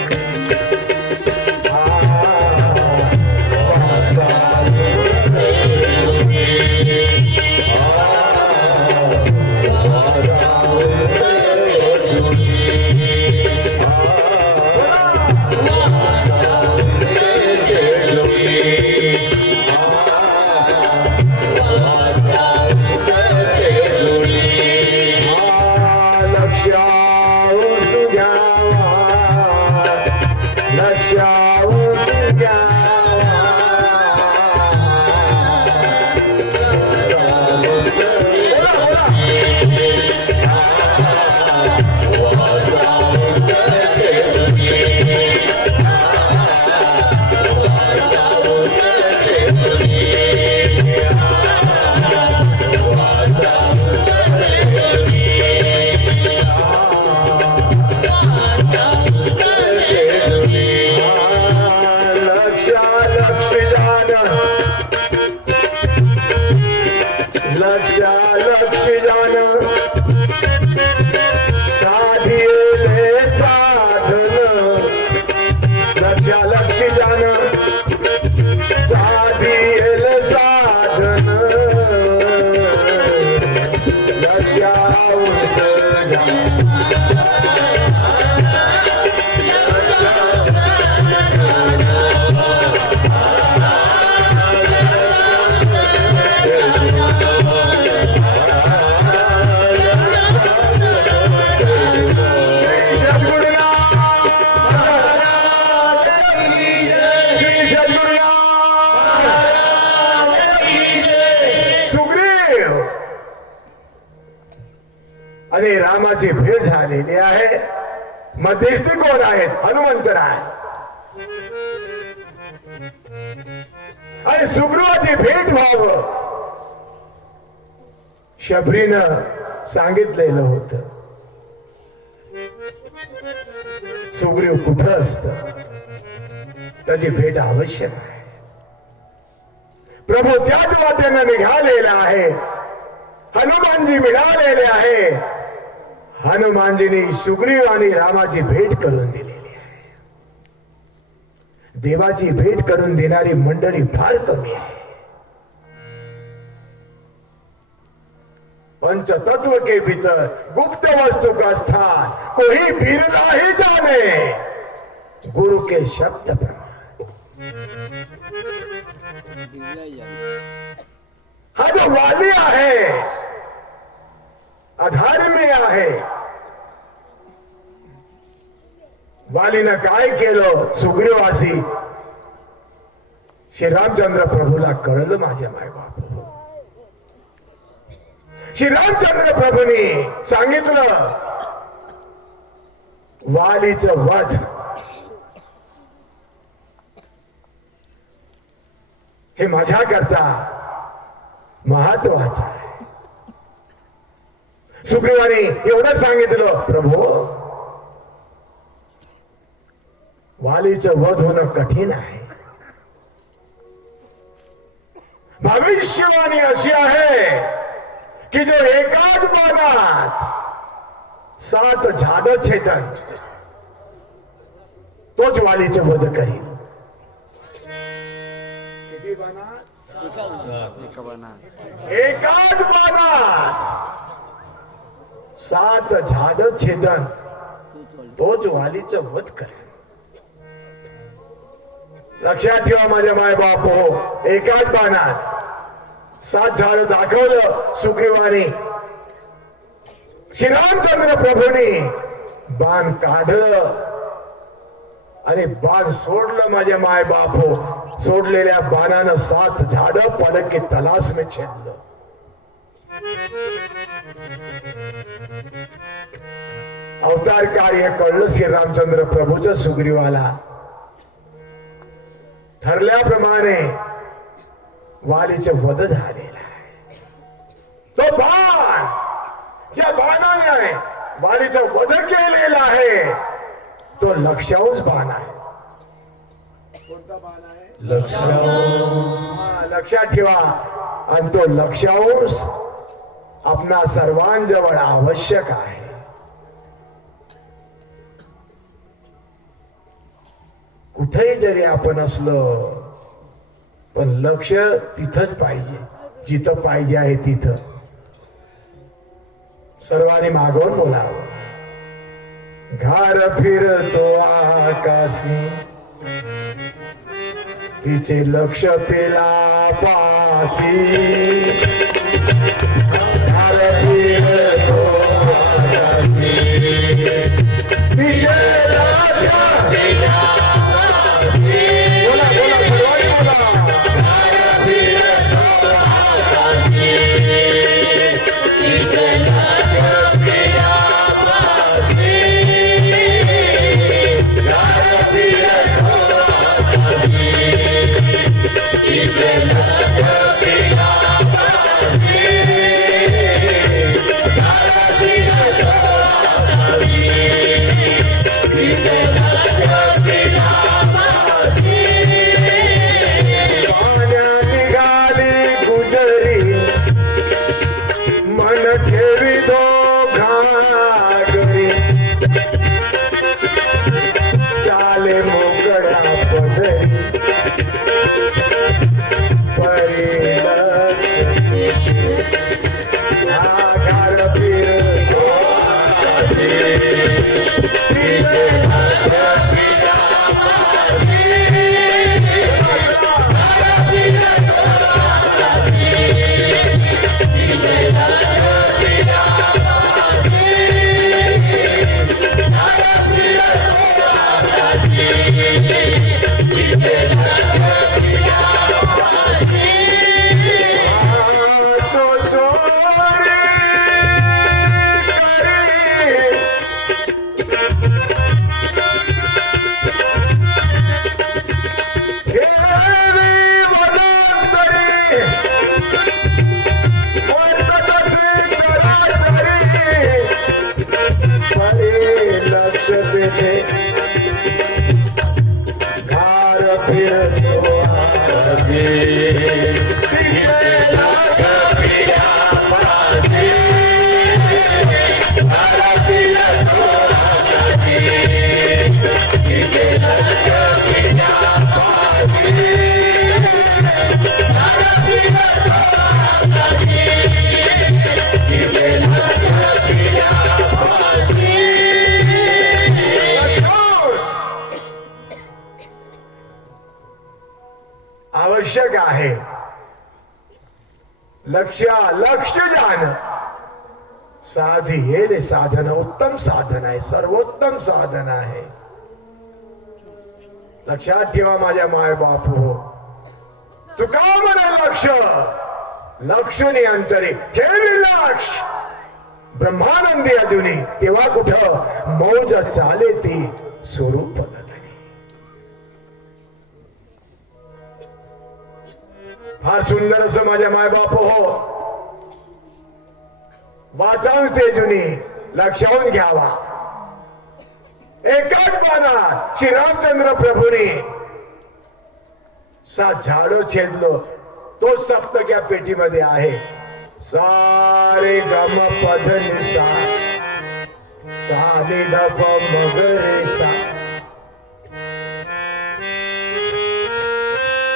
झालेली आहे. मध्यस्थी कोण आहेत? हनुमंत आहे. आणि सुग्रीवाची भेट व्हावं शबरीनं सांगितलेलं होतं. सुग्रीव कुठं असत? त्याची भेट आवश्यक आहे. प्रभू त्याच वाटेनं निघालेला आहे. हनुमानजी मिळालेले आहे. हनुमानजींनी सुग्रीव आणि रामाची भेट करून दिलेली आहे. देवाची भेट करून देणारी मंडळी फार कमी आहे. पंचतत्व के भीतर गुप्त वस्तु का स्थान कोई बिरला ही जाने, गुरु के शब्द प्रमाण. हा जो वाली आहे, अधर्मी आहे. वालीनं काय केलं सुग्रीवासी? श्रीरामचंद्र प्रभूला कळलं माझ्या मायबाप. श्रीरामचंद्र प्रभूंनी सांगितलं वालीचं वध. हे माझ्या करता महत्वाचं आहे. सुग्रीवाने एवढं सांगितलं, प्रभू वालीचं वध होणं कठीण आहे. भविष्यवाणी अशी आहे की जो एकाच बाणात 7 झाडं छेदन तोच वालीचे वध करील. किती बाणात? एकाच बाणात 7 झाडं छेदन तोच वालीचं वध करेल. लक्षात ठेवा माझ्या माय बाप, एकाच बाणात 7 झाड दाखवलं सुग्रीवाने. श्रीरामचंद्र प्रभूंनी बाण काढलं आणि बाण सोडलं माझ्या माय बाप. सोडलेल्या बाणानं 7 झाड पलक के तलाश में छेदलं. अवतार कार्य कळलं श्रीरामचंद्र प्रभूचं सुग्रीवाला. ठरल्याप्रमाणे वालीचे वध झालेला आहे. तो बाण ज्या बाणाने वालीचा वध केलेला आहे तो लक्षाऊच बाण आहे. कोणता बाण आहे? लक्षात ठेवा. आणि तो लक्षाऊस आपणा सर्वांजवळ आवश्यक आहे. कुठेही जरी आपण असलो पण लक्ष तिथंच पाहिजे जिथं पाहिजे आहे तिथं. सर्वांनी मागवून बोलावं. घर फिरतो आकाशी तिचे लक्ष पेला पाशी. घर फिरतो आकाशी तिचे लक्ष पेला. बोला बोला सर्वांनी बोला. माझे घार फिरतो आगे तिथे लाग पिया माझे घारा फिरतो आगे तिथे लग पिया माझे घारा फिरतो आगे तिथे लग पिया माझे खुश. आवश्यक आहे लक्ष जाण साधी हे साधन उत्तम साधन आहे सर्वोत्तम साधन आहे लक्षात ठेवा माझ्या माय बाप हो तुका म्हणे लक्ष अंतरी ठेवी लक्ष ब्रह्मानंदी अजुनी तेव्हा कुठं मौज चाले ती स्वरूप बदलणे फार सुंदर असं माझ्या मायबाप हो वाचावून ते जुनी लक्षावून घ्यावा एकाच पानात श्रीरामचंद्र प्रभूने 7 झाडो छेदलो तो सप्तक या पेटीमध्ये आहे सारे गम पद निसा सा नि ध प म ग रे सा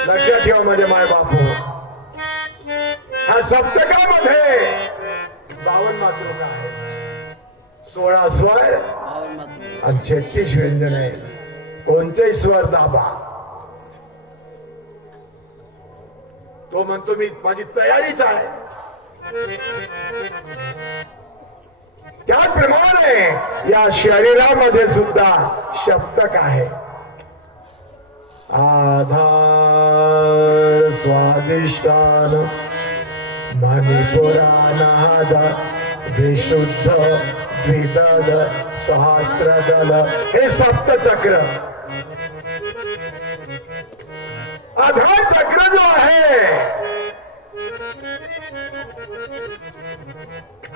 लक्षात ठेवा माझे माय बापू हा सप्तकामध्ये 52 मातृका आहे 16 स्वर आणि 36 व्यंजन आहे कोणतेही स्वर दाबा तो म्हणतो मी माझी तयारीच आहे त्याप्रमाणे या शरीरामध्ये सुद्धा सप्तक आहे आधार स्वादिष्टान मणिपुरानाद विशुद्ध द्विदल सहस्त्रदल हे सप्तचक्र आधार चक्र जो आहे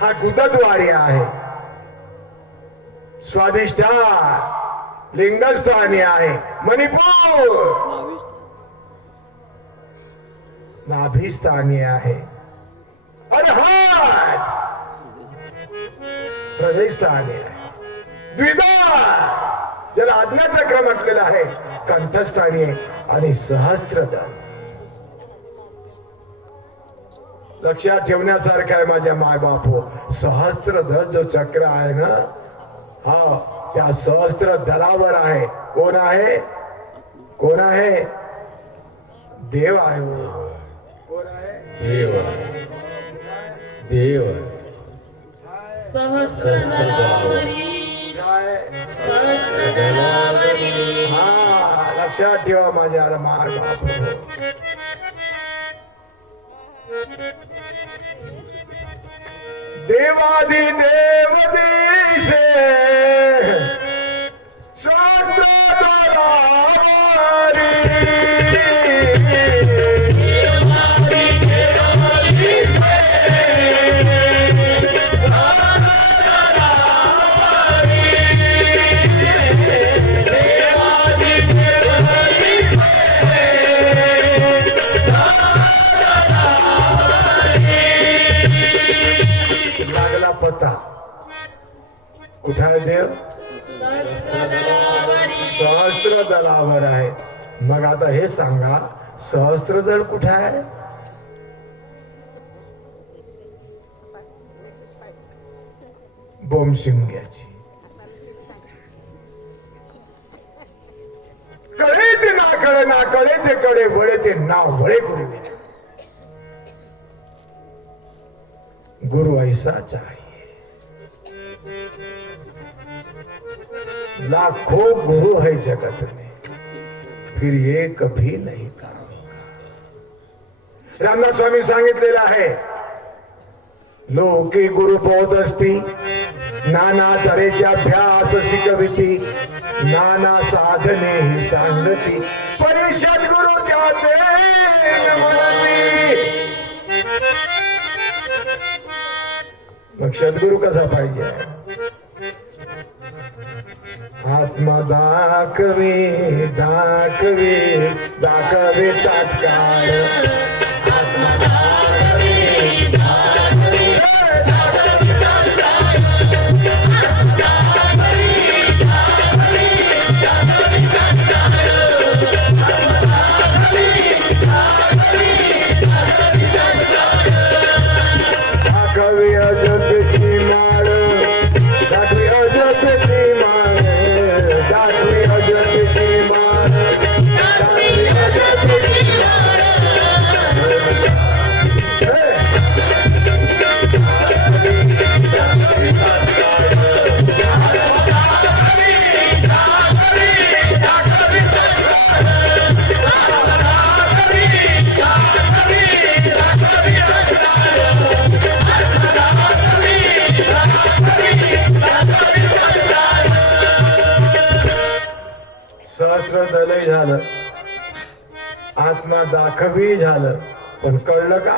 हा गुदद्वारी आहे स्वादिष्ठान लिंगस्थानी आहे मणिपूर नाभिस्थानी आहे अर्हात हृदयस्थानी आहे द्विदा ज्याला आज्ञाचक्र म्हटलेलं आहे कंठस्थानी आहे आणि सहस्त्रदल लक्षात ठेवण्यासारखं आहे माझ्या मायबाप हो सहस्त्रदल जो चक्र आहे ना हा त्या सहस्त्र दलावर आहे कोण आहे कोण आहे देव आहे हो. कोण आहे देव देव सहस्रदलावरी काय सहस्रदलावरी हा लक्षात ठेवा माझ्या माय बाप हो. देवादी देव दिशे लागला पत्ता कुठे आहे देव सहस्त्र दलावर आहे मग आता हे सांगा सहस्त्रदल कुठे आहे बोमशिंग्याची कळे ते ना कळे ना कळे ते कडे वळे ते नाव वळे गुरुवे गुरु ऐसा चाहिए लाखों गुरु है जगत में फिर ये कभी नहीं काम होगा रामदास स्वामी सांगितलेलं आहे लोके गुरु बहुत असती नाना तऱ्हेच्या अभ्यास शिकविती नाना साधने ही सांगती परिषद गुरु त्या देन म्हणती मग सद्गुरु कसा पाहिजे आत्मा दाखवे दाखवे दाखवे तात्काळ आत्मा दाखवे दाखवे अजबची माळ दाखवे अजबची माळ दाखवे अजबची माळ दाखवे अजबची माळ सहस्त्र दलय झालं आत्मा दाखवी झालं पण कळलं का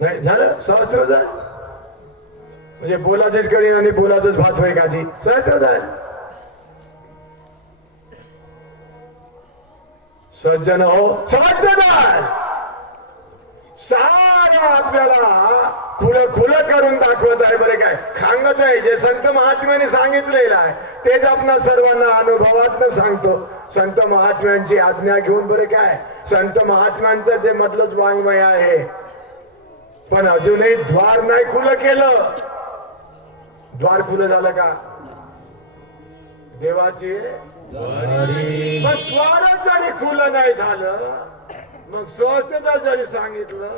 नाही झालं सहस्त्र दल म्हणजे बोलाचेच करीन आणि बोलाचंच भात होय काजी सहस्त्र दल सज्जन हो सहस्त्र दल सारा आपल्याला खुलं खुलं करून दाखवत आहे बरे काय सांगत आहे जे संत महात्म्याने सांगितलेलं आहे तेच आपणा सर्वांना अनुभवातनं सांगतो संत महात्म्यांची आज्ञा घेऊन बरे काय संत महात्म्यांचं ते मधलंच वाङ्मय आहे पण अजूनही द्वार नाही खुलं केलं द्वार खुलं झालं का देवाची पण द्वारच जरी खुलं नाही झालं मग स्वच्छता जरी सांगितलं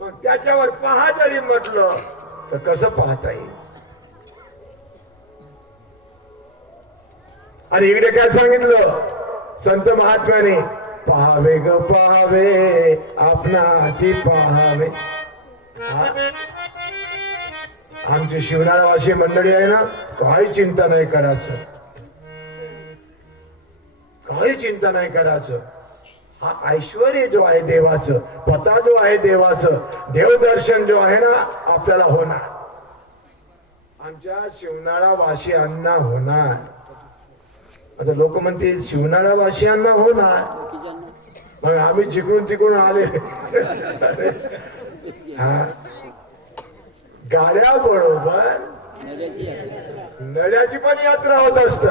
मग त्याच्यावर पहा जरी म्हटलं तर कसं पाहता येईल आणि इकडे काय सांगितलं संत महात्म्याने पहावे ग पहावे आपणाशी पहावे हा? आमची शिवनाळावासी मंडळी आहे ना काही चिंता नाही करायचं काही चिंता नाही करायचं हा ऐश्वर्य जो आहे देवाचं पता जो आहे देवाचं देवदर्शन जो आहे ना आपल्याला होणार आमच्या शिवनाळा वासियांना होणार आता लोक म्हणतील शिवनाळा वासियांना होणार मग आम्ही जिकडून तिकडून आले हा गाड्या बरोबर नड्याची पण यात्रा होत असत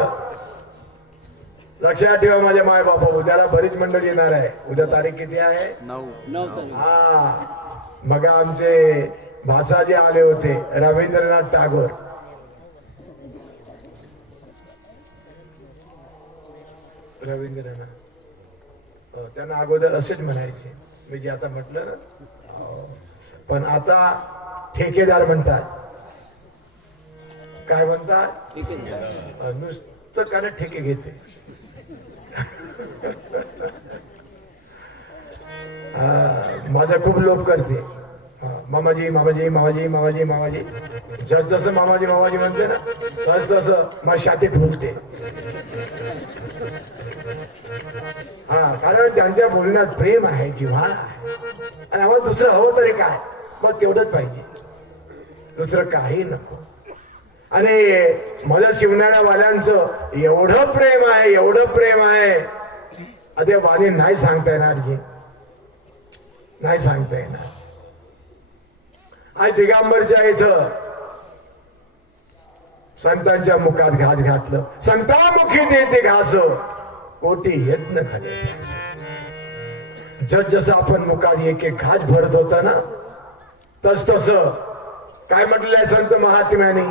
लक्षात ठेवा माझ्या माय बापा उद्याला बरीच मंडळी येणार आहे उद्या तारीख किती आहे 9 हा मग आमचे भासाजी आले होते रवींद्रनाथ टागोर रवींद्रनाथ त्यांना अगोदर असेच म्हणायचे मी जे आता म्हटलं ना पण आता ठेकेदार म्हणतात काय म्हणतात नुसतं काय ठेके घेते माझा खूप लोभ करते मामाजी मामाजी मामाजी मामाजी मामाजी जस जसं मामाजी मामाजी म्हणते ना तस तसं माझी छाती खुलते हा कारण त्यांच्या बोलण्यात प्रेम आहे जिव्हाळा आहे आणि आम्हाला दुसरं हवं तरी काय मग तेवढंच पाहिजे दुसरं काही नको आणि माझ्या शिवनाळ्यावाल्यांचं एवढं प्रेम आहे एवढं प्रेम आहे आता वाणी नाही सांगता येणार जी नाही सांगता येणार आज दिगंबरच्या इथं संतांच्या मुखात घास घातलं संतामुखी देते घास कोटी यत्न खाले जस जसं आपण मुखात एक एक घास भरत होता ना तस तस काय म्हटलंय संत महात्म्याने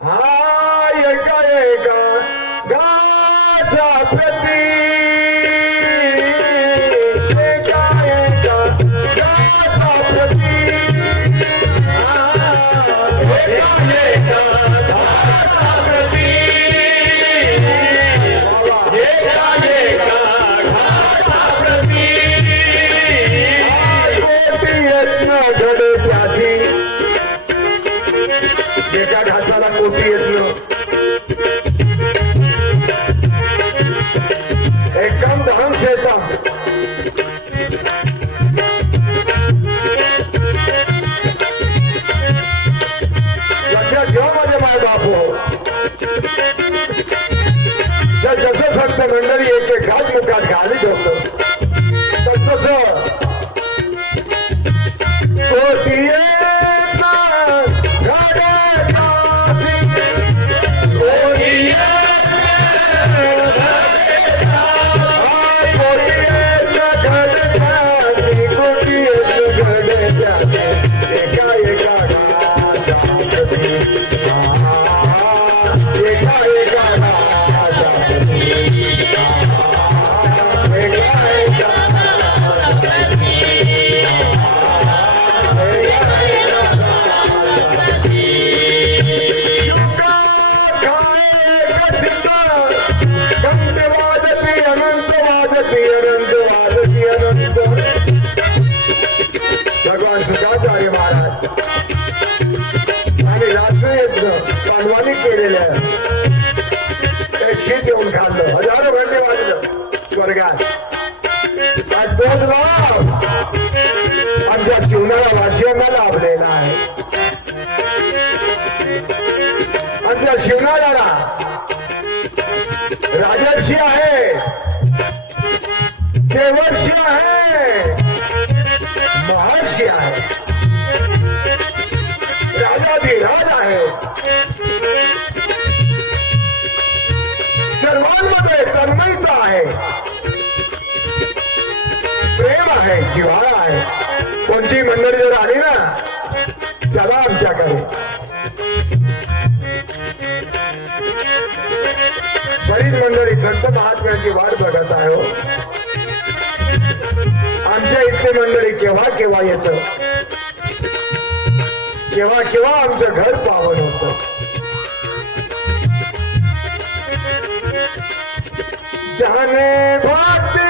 हा एका एका घासाप्रती एका एका घासाप्रती एका एका घासाप्रती एका एका घासाप्रती कोटी यत्न घडे त्याची एका घासाला कोटी यत्न एकम दहम शेतम कोटियेचा घडकासी कोटियेचा घडकासी कोटियेचा घडकासी एका एका राजापती एका एका राजापती एका एका भगवान शुकाचार्य महाराज आणि राष्ट्रीय पांडवांनी केलेल्या एक शीत येऊन खाल्लं हजारो घंटे वाजलं स्वर्गात आज तोच लाभ आमच्या शिवणारा वाशियांना लाभलेला आहे आमच्या शिवणाऱ्याला राजर्षी आहे देवर्षी आहे महर्षी आहे राजाधिराज आहे सर्वांमध्ये तन्मयता आहे प्रेम आहे जिव्हाळा आहे कोणती मंडळी जर आली ना चला आमच्याकडे बरीच मंडळी संत महात्म्यांची वाट बघत आहे हो आमच्या इथली मंडळी केव्हा केव्हा येत केव्हा केव्हा आमचं घर पावन होत जाने भाती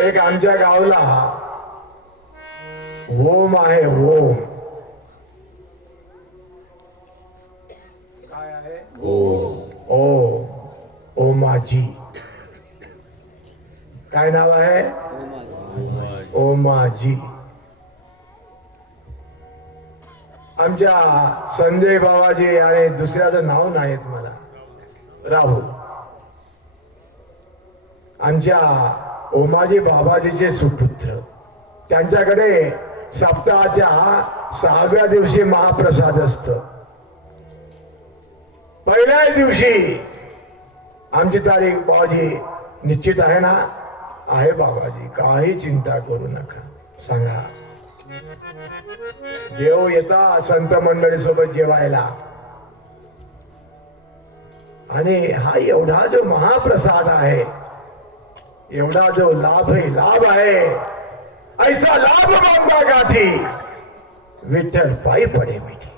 एक आमच्या गावाला ओम आहे ओम काय आहे ओ ओमाजी काय नाव आहे ओमाजी आमच्या संजय बाबाजी आणि दुसऱ्याचं नाव नाहीत मला राहुल आमच्या ओमाजी बाबाजीचे सुपुत्र त्यांच्याकडे सप्ताहाच्या 6व्या दिवशी महाप्रसाद असत पहिल्या दिवशी आमची तारीख बाबाजी निश्चित आहे ना आहे बाबाजी काही चिंता करू नका सांगा देव येता संत मंडळी सोबत जेवायला आणि हा एवढा जो महाप्रसाद आहे एवढा जो लाभ आहे ऐसा लाभ मानता गाठी विठ्ठल पायी पडे मिठी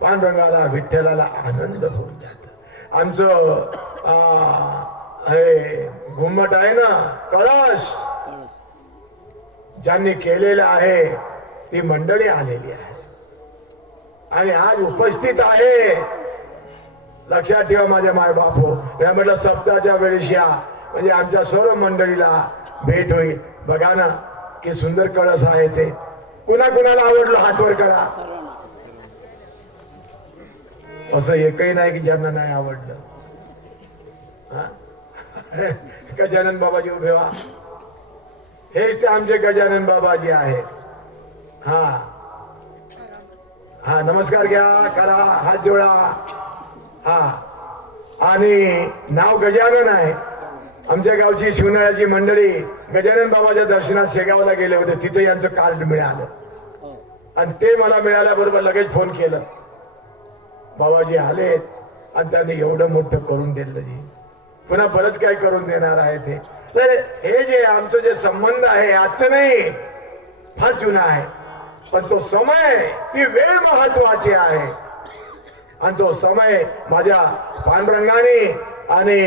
पांडुरंगाला विठ्ठलाला आनंद होऊन जात आमचं हे घुमट आहे ना कळस ज्यांनी केलेलं आहे ती मंडळी आलेली आहे आणि आज उपस्थित आहे लक्षात ठेवा माझ्या मायबाप हो मी म्हटलं सप्ताहाच्या वेळेस या म्हणजे आमच्या सर्व मंडळीला भेट होईल बघा ना की सुंदर कळस आहे ते कुणाला आवडलं हातवर करा असं एकही नाही की ज्यांना नाही आवडलं गजानन बाबाजी उभे व्हा हेच ते आमचे गजानन बाबाजी आहेत हा हा नमस्कार घ्या करा हात जोडा हा आणि नाव गजानन आहे आमच्या गावची शिवनाळ्याची मंडळी गजानन बाबाच्या दर्शनात शेगावला गेले होते तिथे यांचं कार्ड मिळालं आणि ते मला मिळाल्याबरोबर लगेच फोन केलं बाबाजी आलेत आणि त्यांनी एवढं मोठं करून दिलं जी पुन्हा बरंच काय करून देणार आहे ते तर हे जे आमचं जे संबंध आहे आजचं नाही फार जुना आहे पण तो समय ती वेळ महत्वाची आहे आणि तो समय माझ्या पांडुरंगाने आणि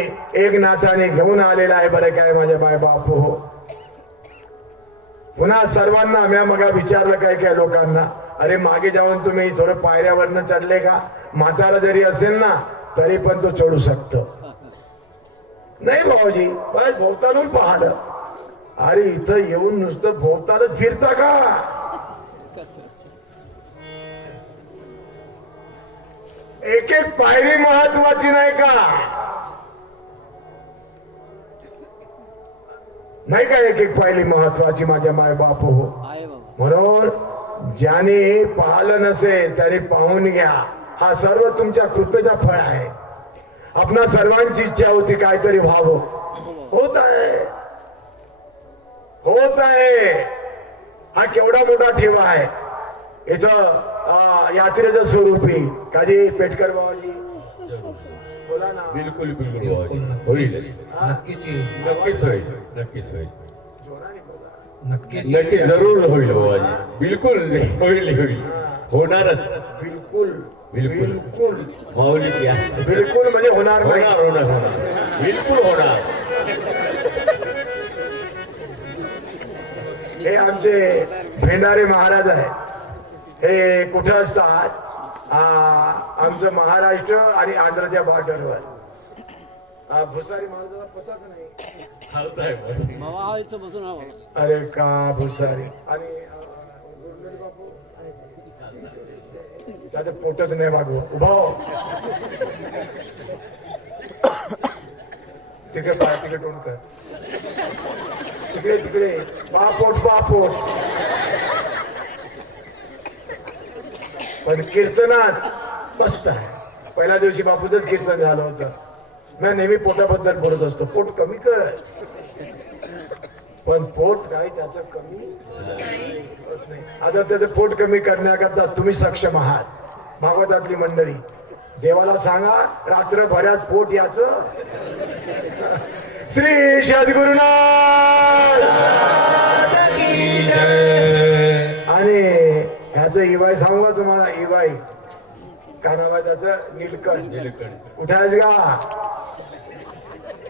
एक नाथाने घेऊन आलेला आहे बरं काय माझ्या माय बाप हो. पुन्हा सर्वांना म्या मग विचारलं काय काय लोकांना, अरे मागे जाऊन तुम्ही थोडं पायऱ्यावरनं चढले का? म्हातारा जरी असेल ना तरी पण तो चढू शकतो. नाही भाऊजी बस भोवतालून पाहिलं. अरे इथं येऊन नुसतं भोवतालच फिरता का? एक एक पायरी महत्वाची नाही का? नाही का एक एक पायरी महत्वाची माझ्या माय बाप हो. म्हणून ज्याने पाहिलं नसेल त्याने पाहून घ्या. हा सर्व तुमच्या कृपेचा फळ आहे. आपणा सर्वांची इच्छा होती काहीतरी व्हावं, होत आहे होत आहे. हा केवढा मोठा ठेवा आहे. इथं यात्रेचं स्वरूपी काजी पेटकर बाबाजी बोला ना. बिलकुल बिलकुल बाबाजी होईल. नक्कीच नक्कीच होईल. नक्कीच होईल. नक्कीच नक्की जरूर होईल बाबाजी. बिलकुल होईल होईल होणारच. बिलकुल बिलकुल बिलकुल माऊली क्या बिलकुल म्हणजे होणार नाही. होणार होणार होणार बिलकुल होणार. हे आमचे भेंडारे महाराज आहे. हे कुठे असतात? आमचं महाराष्ट्र आणि आंध्रच्या बॉर्डरवर. भुसारी महाराजाला पताच नाही. चालतंय बाबाजी. अरे का भुसारी आणि गुरुनारी बापू त्याचं पोटच नाही वागव उभा हो. तिकडे पाय तिकडे टोन कर. तिकडे तिकडे पापोट पापोट. पण कीर्तनात मस्त आहे. पहिल्या दिवशी बापूचंच कीर्तन झालं होतं. मी नेहमी पोटाबद्दल बोलत असतो, पोट कमी कर. पण पोट काही त्याचं कमी होत नाही. आता त्याचं पोट कमी करण्याकरता तुम्ही सक्षम आहात. भागवतातली मंडळी देवाला सांगा रात्रभरात पोट याचं. श्री सद्गुरुनाथ आणि ह्याचं इवाय सांगू का तुम्हाला? इवाय काय नाव आहे त्याचं? नीलकंठ. नीलकंठ. उठायच का?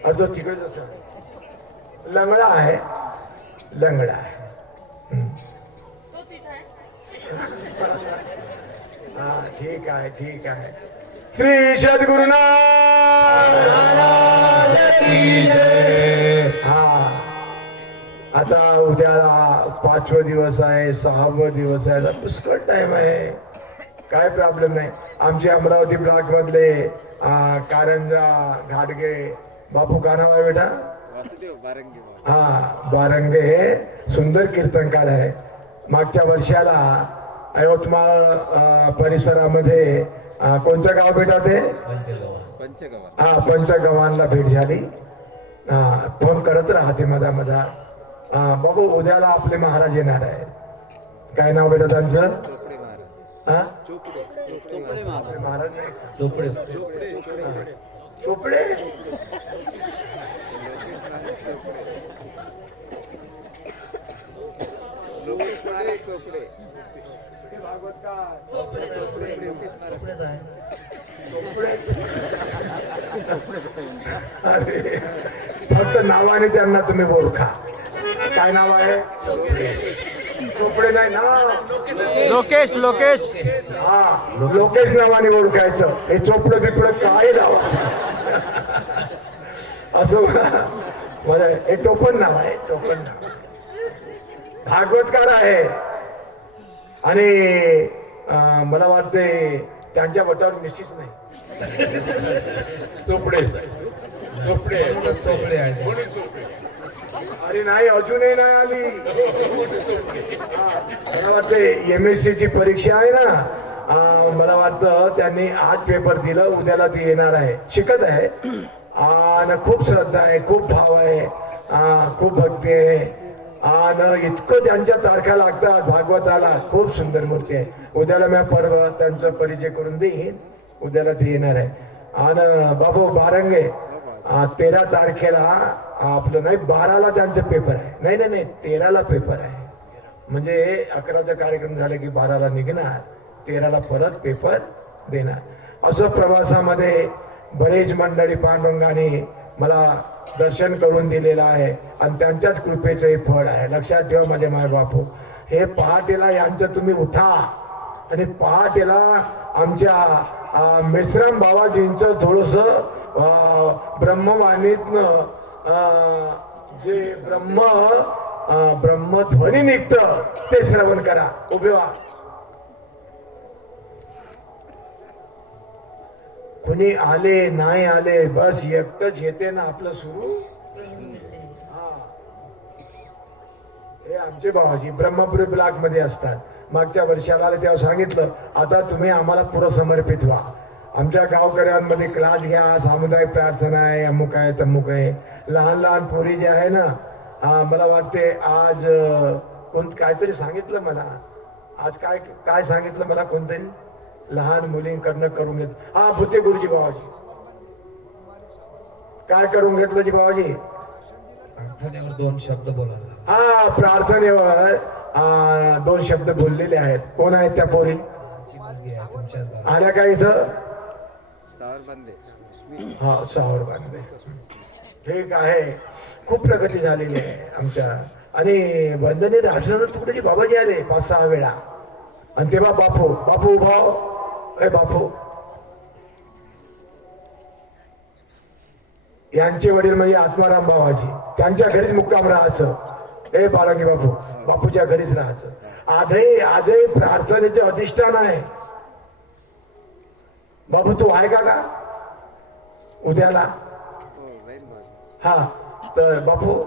अर्थ तिकडे जसं लंगडा आहे. लंगडा आहे. तो तिथे आहे. हा ठीक आहे ठीक आहे. श्री सद्गुरुनाथ. हा आता उद्याला 5वा दिवस आहे, 6वा दिवस आहे. आता पुष्कळ टाइम आहे. काय प्रॉब्लेम नाही. आमचे अमरावती ब्लॉक मधले कारंजा घाटगे बापू का नाव आहे बेटा? हा बारंगे हे सुंदर कीर्तनकार आहे. मागच्या वर्षाला यवतमाळ परिसरामध्ये कोणचं गाव बेटा ते? हा पंचगव्हाणला भेट झाली. हा फोन करत राहते मधा मधा. बघू उद्याला आपले महाराज येणार आहे. काय नाव बेटा त्यांचं? हा महाराज नाही. चोपडे चोपडे. अरे फक्त नावाने त्यांना तुम्ही ओळखा. काय नाव आहे? चोपडे नाही ना. लोकेश लोकेश हा लोकेश नावाने ओळखायचं. हे चोपडं बिपडं काय नावाचं असं मला हे टोपण नाव आहे. टोपण नाव भागवतकार आहे. आणि मला वाटते त्यांच्या वटावर मिसिस नाही. चोपडे चोपडे चोपडे आहे. म्हणून चोपडे. अरे नाही अजूनही नाही आली. मला वाटते MSc ची परीक्षा आहे ना. मला वाटतं त्यांनी आज पेपर दिलं, उद्याला ती येणार आहे. शिकत आहे आणि खूप श्रद्धा आहे, खूप भाव आहे, खूप भक्ती आहे. आणि इतकं त्यांच्या तारखा लागतात भागवताला. खूप सुंदर मूर्ती आहे. उद्याला मी परवा त्यांचा परिचय करून देईन. उद्याला ती येणार आहे. आणि बाबू बारंगे 13 तारखेला आपलं नाही 12ला त्यांचा पेपर आहे. नाही नाही नाही 13ला पेपर आहे. म्हणजे 11चा कार्यक्रम झाला की 12ला निघणार, 13ला परत पेपर देणार. असं प्रवासामध्ये बरेच मंडळी पांडुरंगाने मला दर्शन करून दिलेलं आहे आणि त्यांच्याच कृपेचं हे फळ आहे. लक्षात ठेवा माझे माय बापू, हे पहाटेला यांचं तुम्ही उठा आणि पहाटेला आमच्या मेश्राम बाबाजींचं थोडस ब्रह्मवाणीतनं जे ब्रह्मध्वनी निघतं ते श्रवण करा. उभे व्हा. कुणी आले नाही आले, बस एकटंच येते ना आपलं सुरू. हे आमचे बाबाजी ब्रह्मपुरी ब्लॉक मध्ये असतात. मागच्या वर्षाला आले तेव्हा सांगितलं, आता तुम्ही आम्हाला पुरं समर्पित व्हा. आमच्या गावकऱ्यांमध्ये क्लास घ्या, सामुदायिक प्रार्थना आहे, अमुक आहे तमुक आहे. लहान लहान पोरी जे आहे ना, मला वाटते आज काहीतरी सांगितलं मला, आज काय सांगितलं मला कोणतरी, लहान मुलींकडनं करून घेत. हा भूते गुरुजी बाबाजी काय करून घेतलं जी बाबाजी? प्रार्थनेवर 2 शब्द बोलायला. हा प्रार्थनेवर 2 शब्द बोललेले आहेत. कोण आहेत त्या पोरी? आमची मुलगी आहे तुमच्याच गावात. आल्या का इथं? हा सावर बांधे. ठीक आहे, खूप प्रगती झालेली आहे आमच्या. आणि वंदनीय राजनाथ तुकडेजी बाबाजी आले 5-6 वेळा. आणि तेव्हा बापू भाऊ बापू यांचे वडील म्हणजे आत्माराम बाबाजी, त्यांच्या घरीच मुक्काम राहायचं. हे बाळंगी बापूच्या घरीच राहायचं. आजही प्रार्थनेचे अधिष्ठान आहे. बाबू तू आहे का उद्याला? हा, तर बापू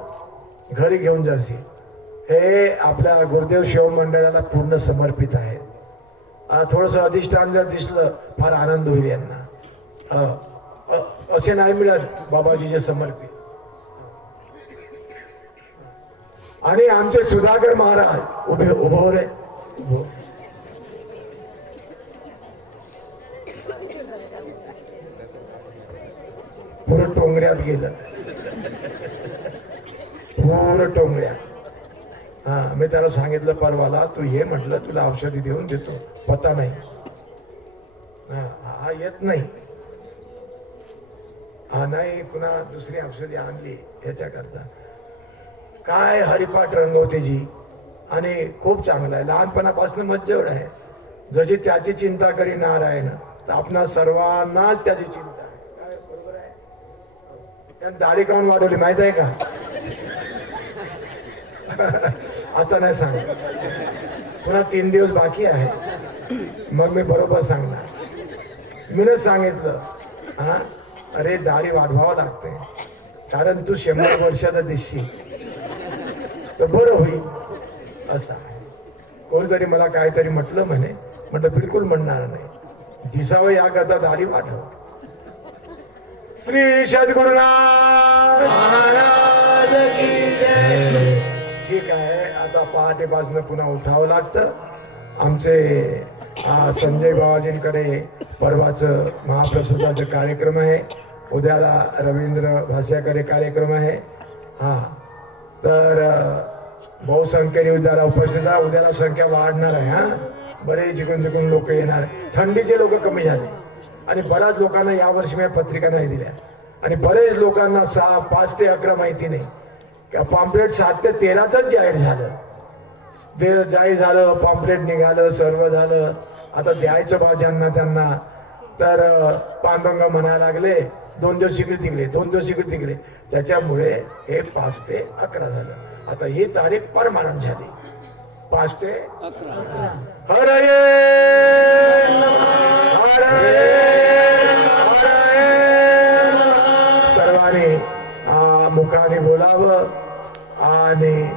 घरी घेऊन जाशी. हे आपल्या गुरुदेव शिव मंडळाला पूर्ण समर्पित आहे. थोडस अधिष्ठान जर दिसलं फार आनंद होईल यांना. असे नाही मिळत बाबाजीचे समर्पित. आणि आमचे सुधाकर महाराज उभो रे उभो. पुरं टोंगऱ्यात गेलं, पुरं टोंगऱ्या. हा, मी त्याला सांगितलं परवाला, तू ये म्हटलं, तुला औषधी देऊन देतो. पता नाही, हा येत नाही. हा नाही, पुन्हा दुसरी औषधी आणली याच्याकरता. काय हरिपाठ रंगवतेजी, आणि खूप चांगला आहे. लहानपणापासून मज्जेवर आहे. जशी त्याची चिंता करी नारायण, तर आपणा सर्वांनाच त्याची चिंता आहे. काय बरोबर आहे? त्यानं दाढी काऊन वाढवली माहित आहे का? आता नाही सांग, पुन्हा 3 दिवस बाकी आहे, मग मी बरोबर सांगणार. मीनच सांगितलं, हा अरे दाढी वाढवावं लागते, कारण तू 100 वर्षाला दिसशील तर बरं होईल. असं आहे. कोणतरी मला काहीतरी म्हटलं म्हटलं बिलकुल म्हणणार नाही. दिसावं याकरता दाढी वाढव. श्री सद्गुरुनाथ महाराज की जय. ठीक आहे, आता पहाटेपासून पुन्हा उठावं लागतं. आमचे संजय बाबाजींकडे परवाचं महाप्रसादाचा कार्यक्रम आहे. उद्याला रवींद्र भास्याकडे कार्यक्रम आहे. हा, तर बहुसंख्येने उद्याला उपस्थित आहे. उद्याला संख्या वाढणार आहे. हा, बरेच जिकडून लोक येणार. थंडीचे लोक कमी झाले आणि बऱ्याच लोकांना यावर्षी मी पत्रिका नाही दिल्या. आणि बरेच लोकांना 5 ते 11 माहिती नाही. पॉम्पलेट 7 ते 13च जाहीर झालं. जाहीर झालं, पॉम्पलेट निघालं, सर्व झालं. आता द्यायचं भाज्यांना त्यांना. तर पांडुरंग म्हणायला लागले 2 दिवस इकडे तिकडे, 2 दिवस इकडे तिकडे. त्याच्यामुळे हे 5 ते 11 झालं. आता ही तारीख परमानंट झाली 5 ते 11. हरये सर्वांनी मुखाने बोलावं आणि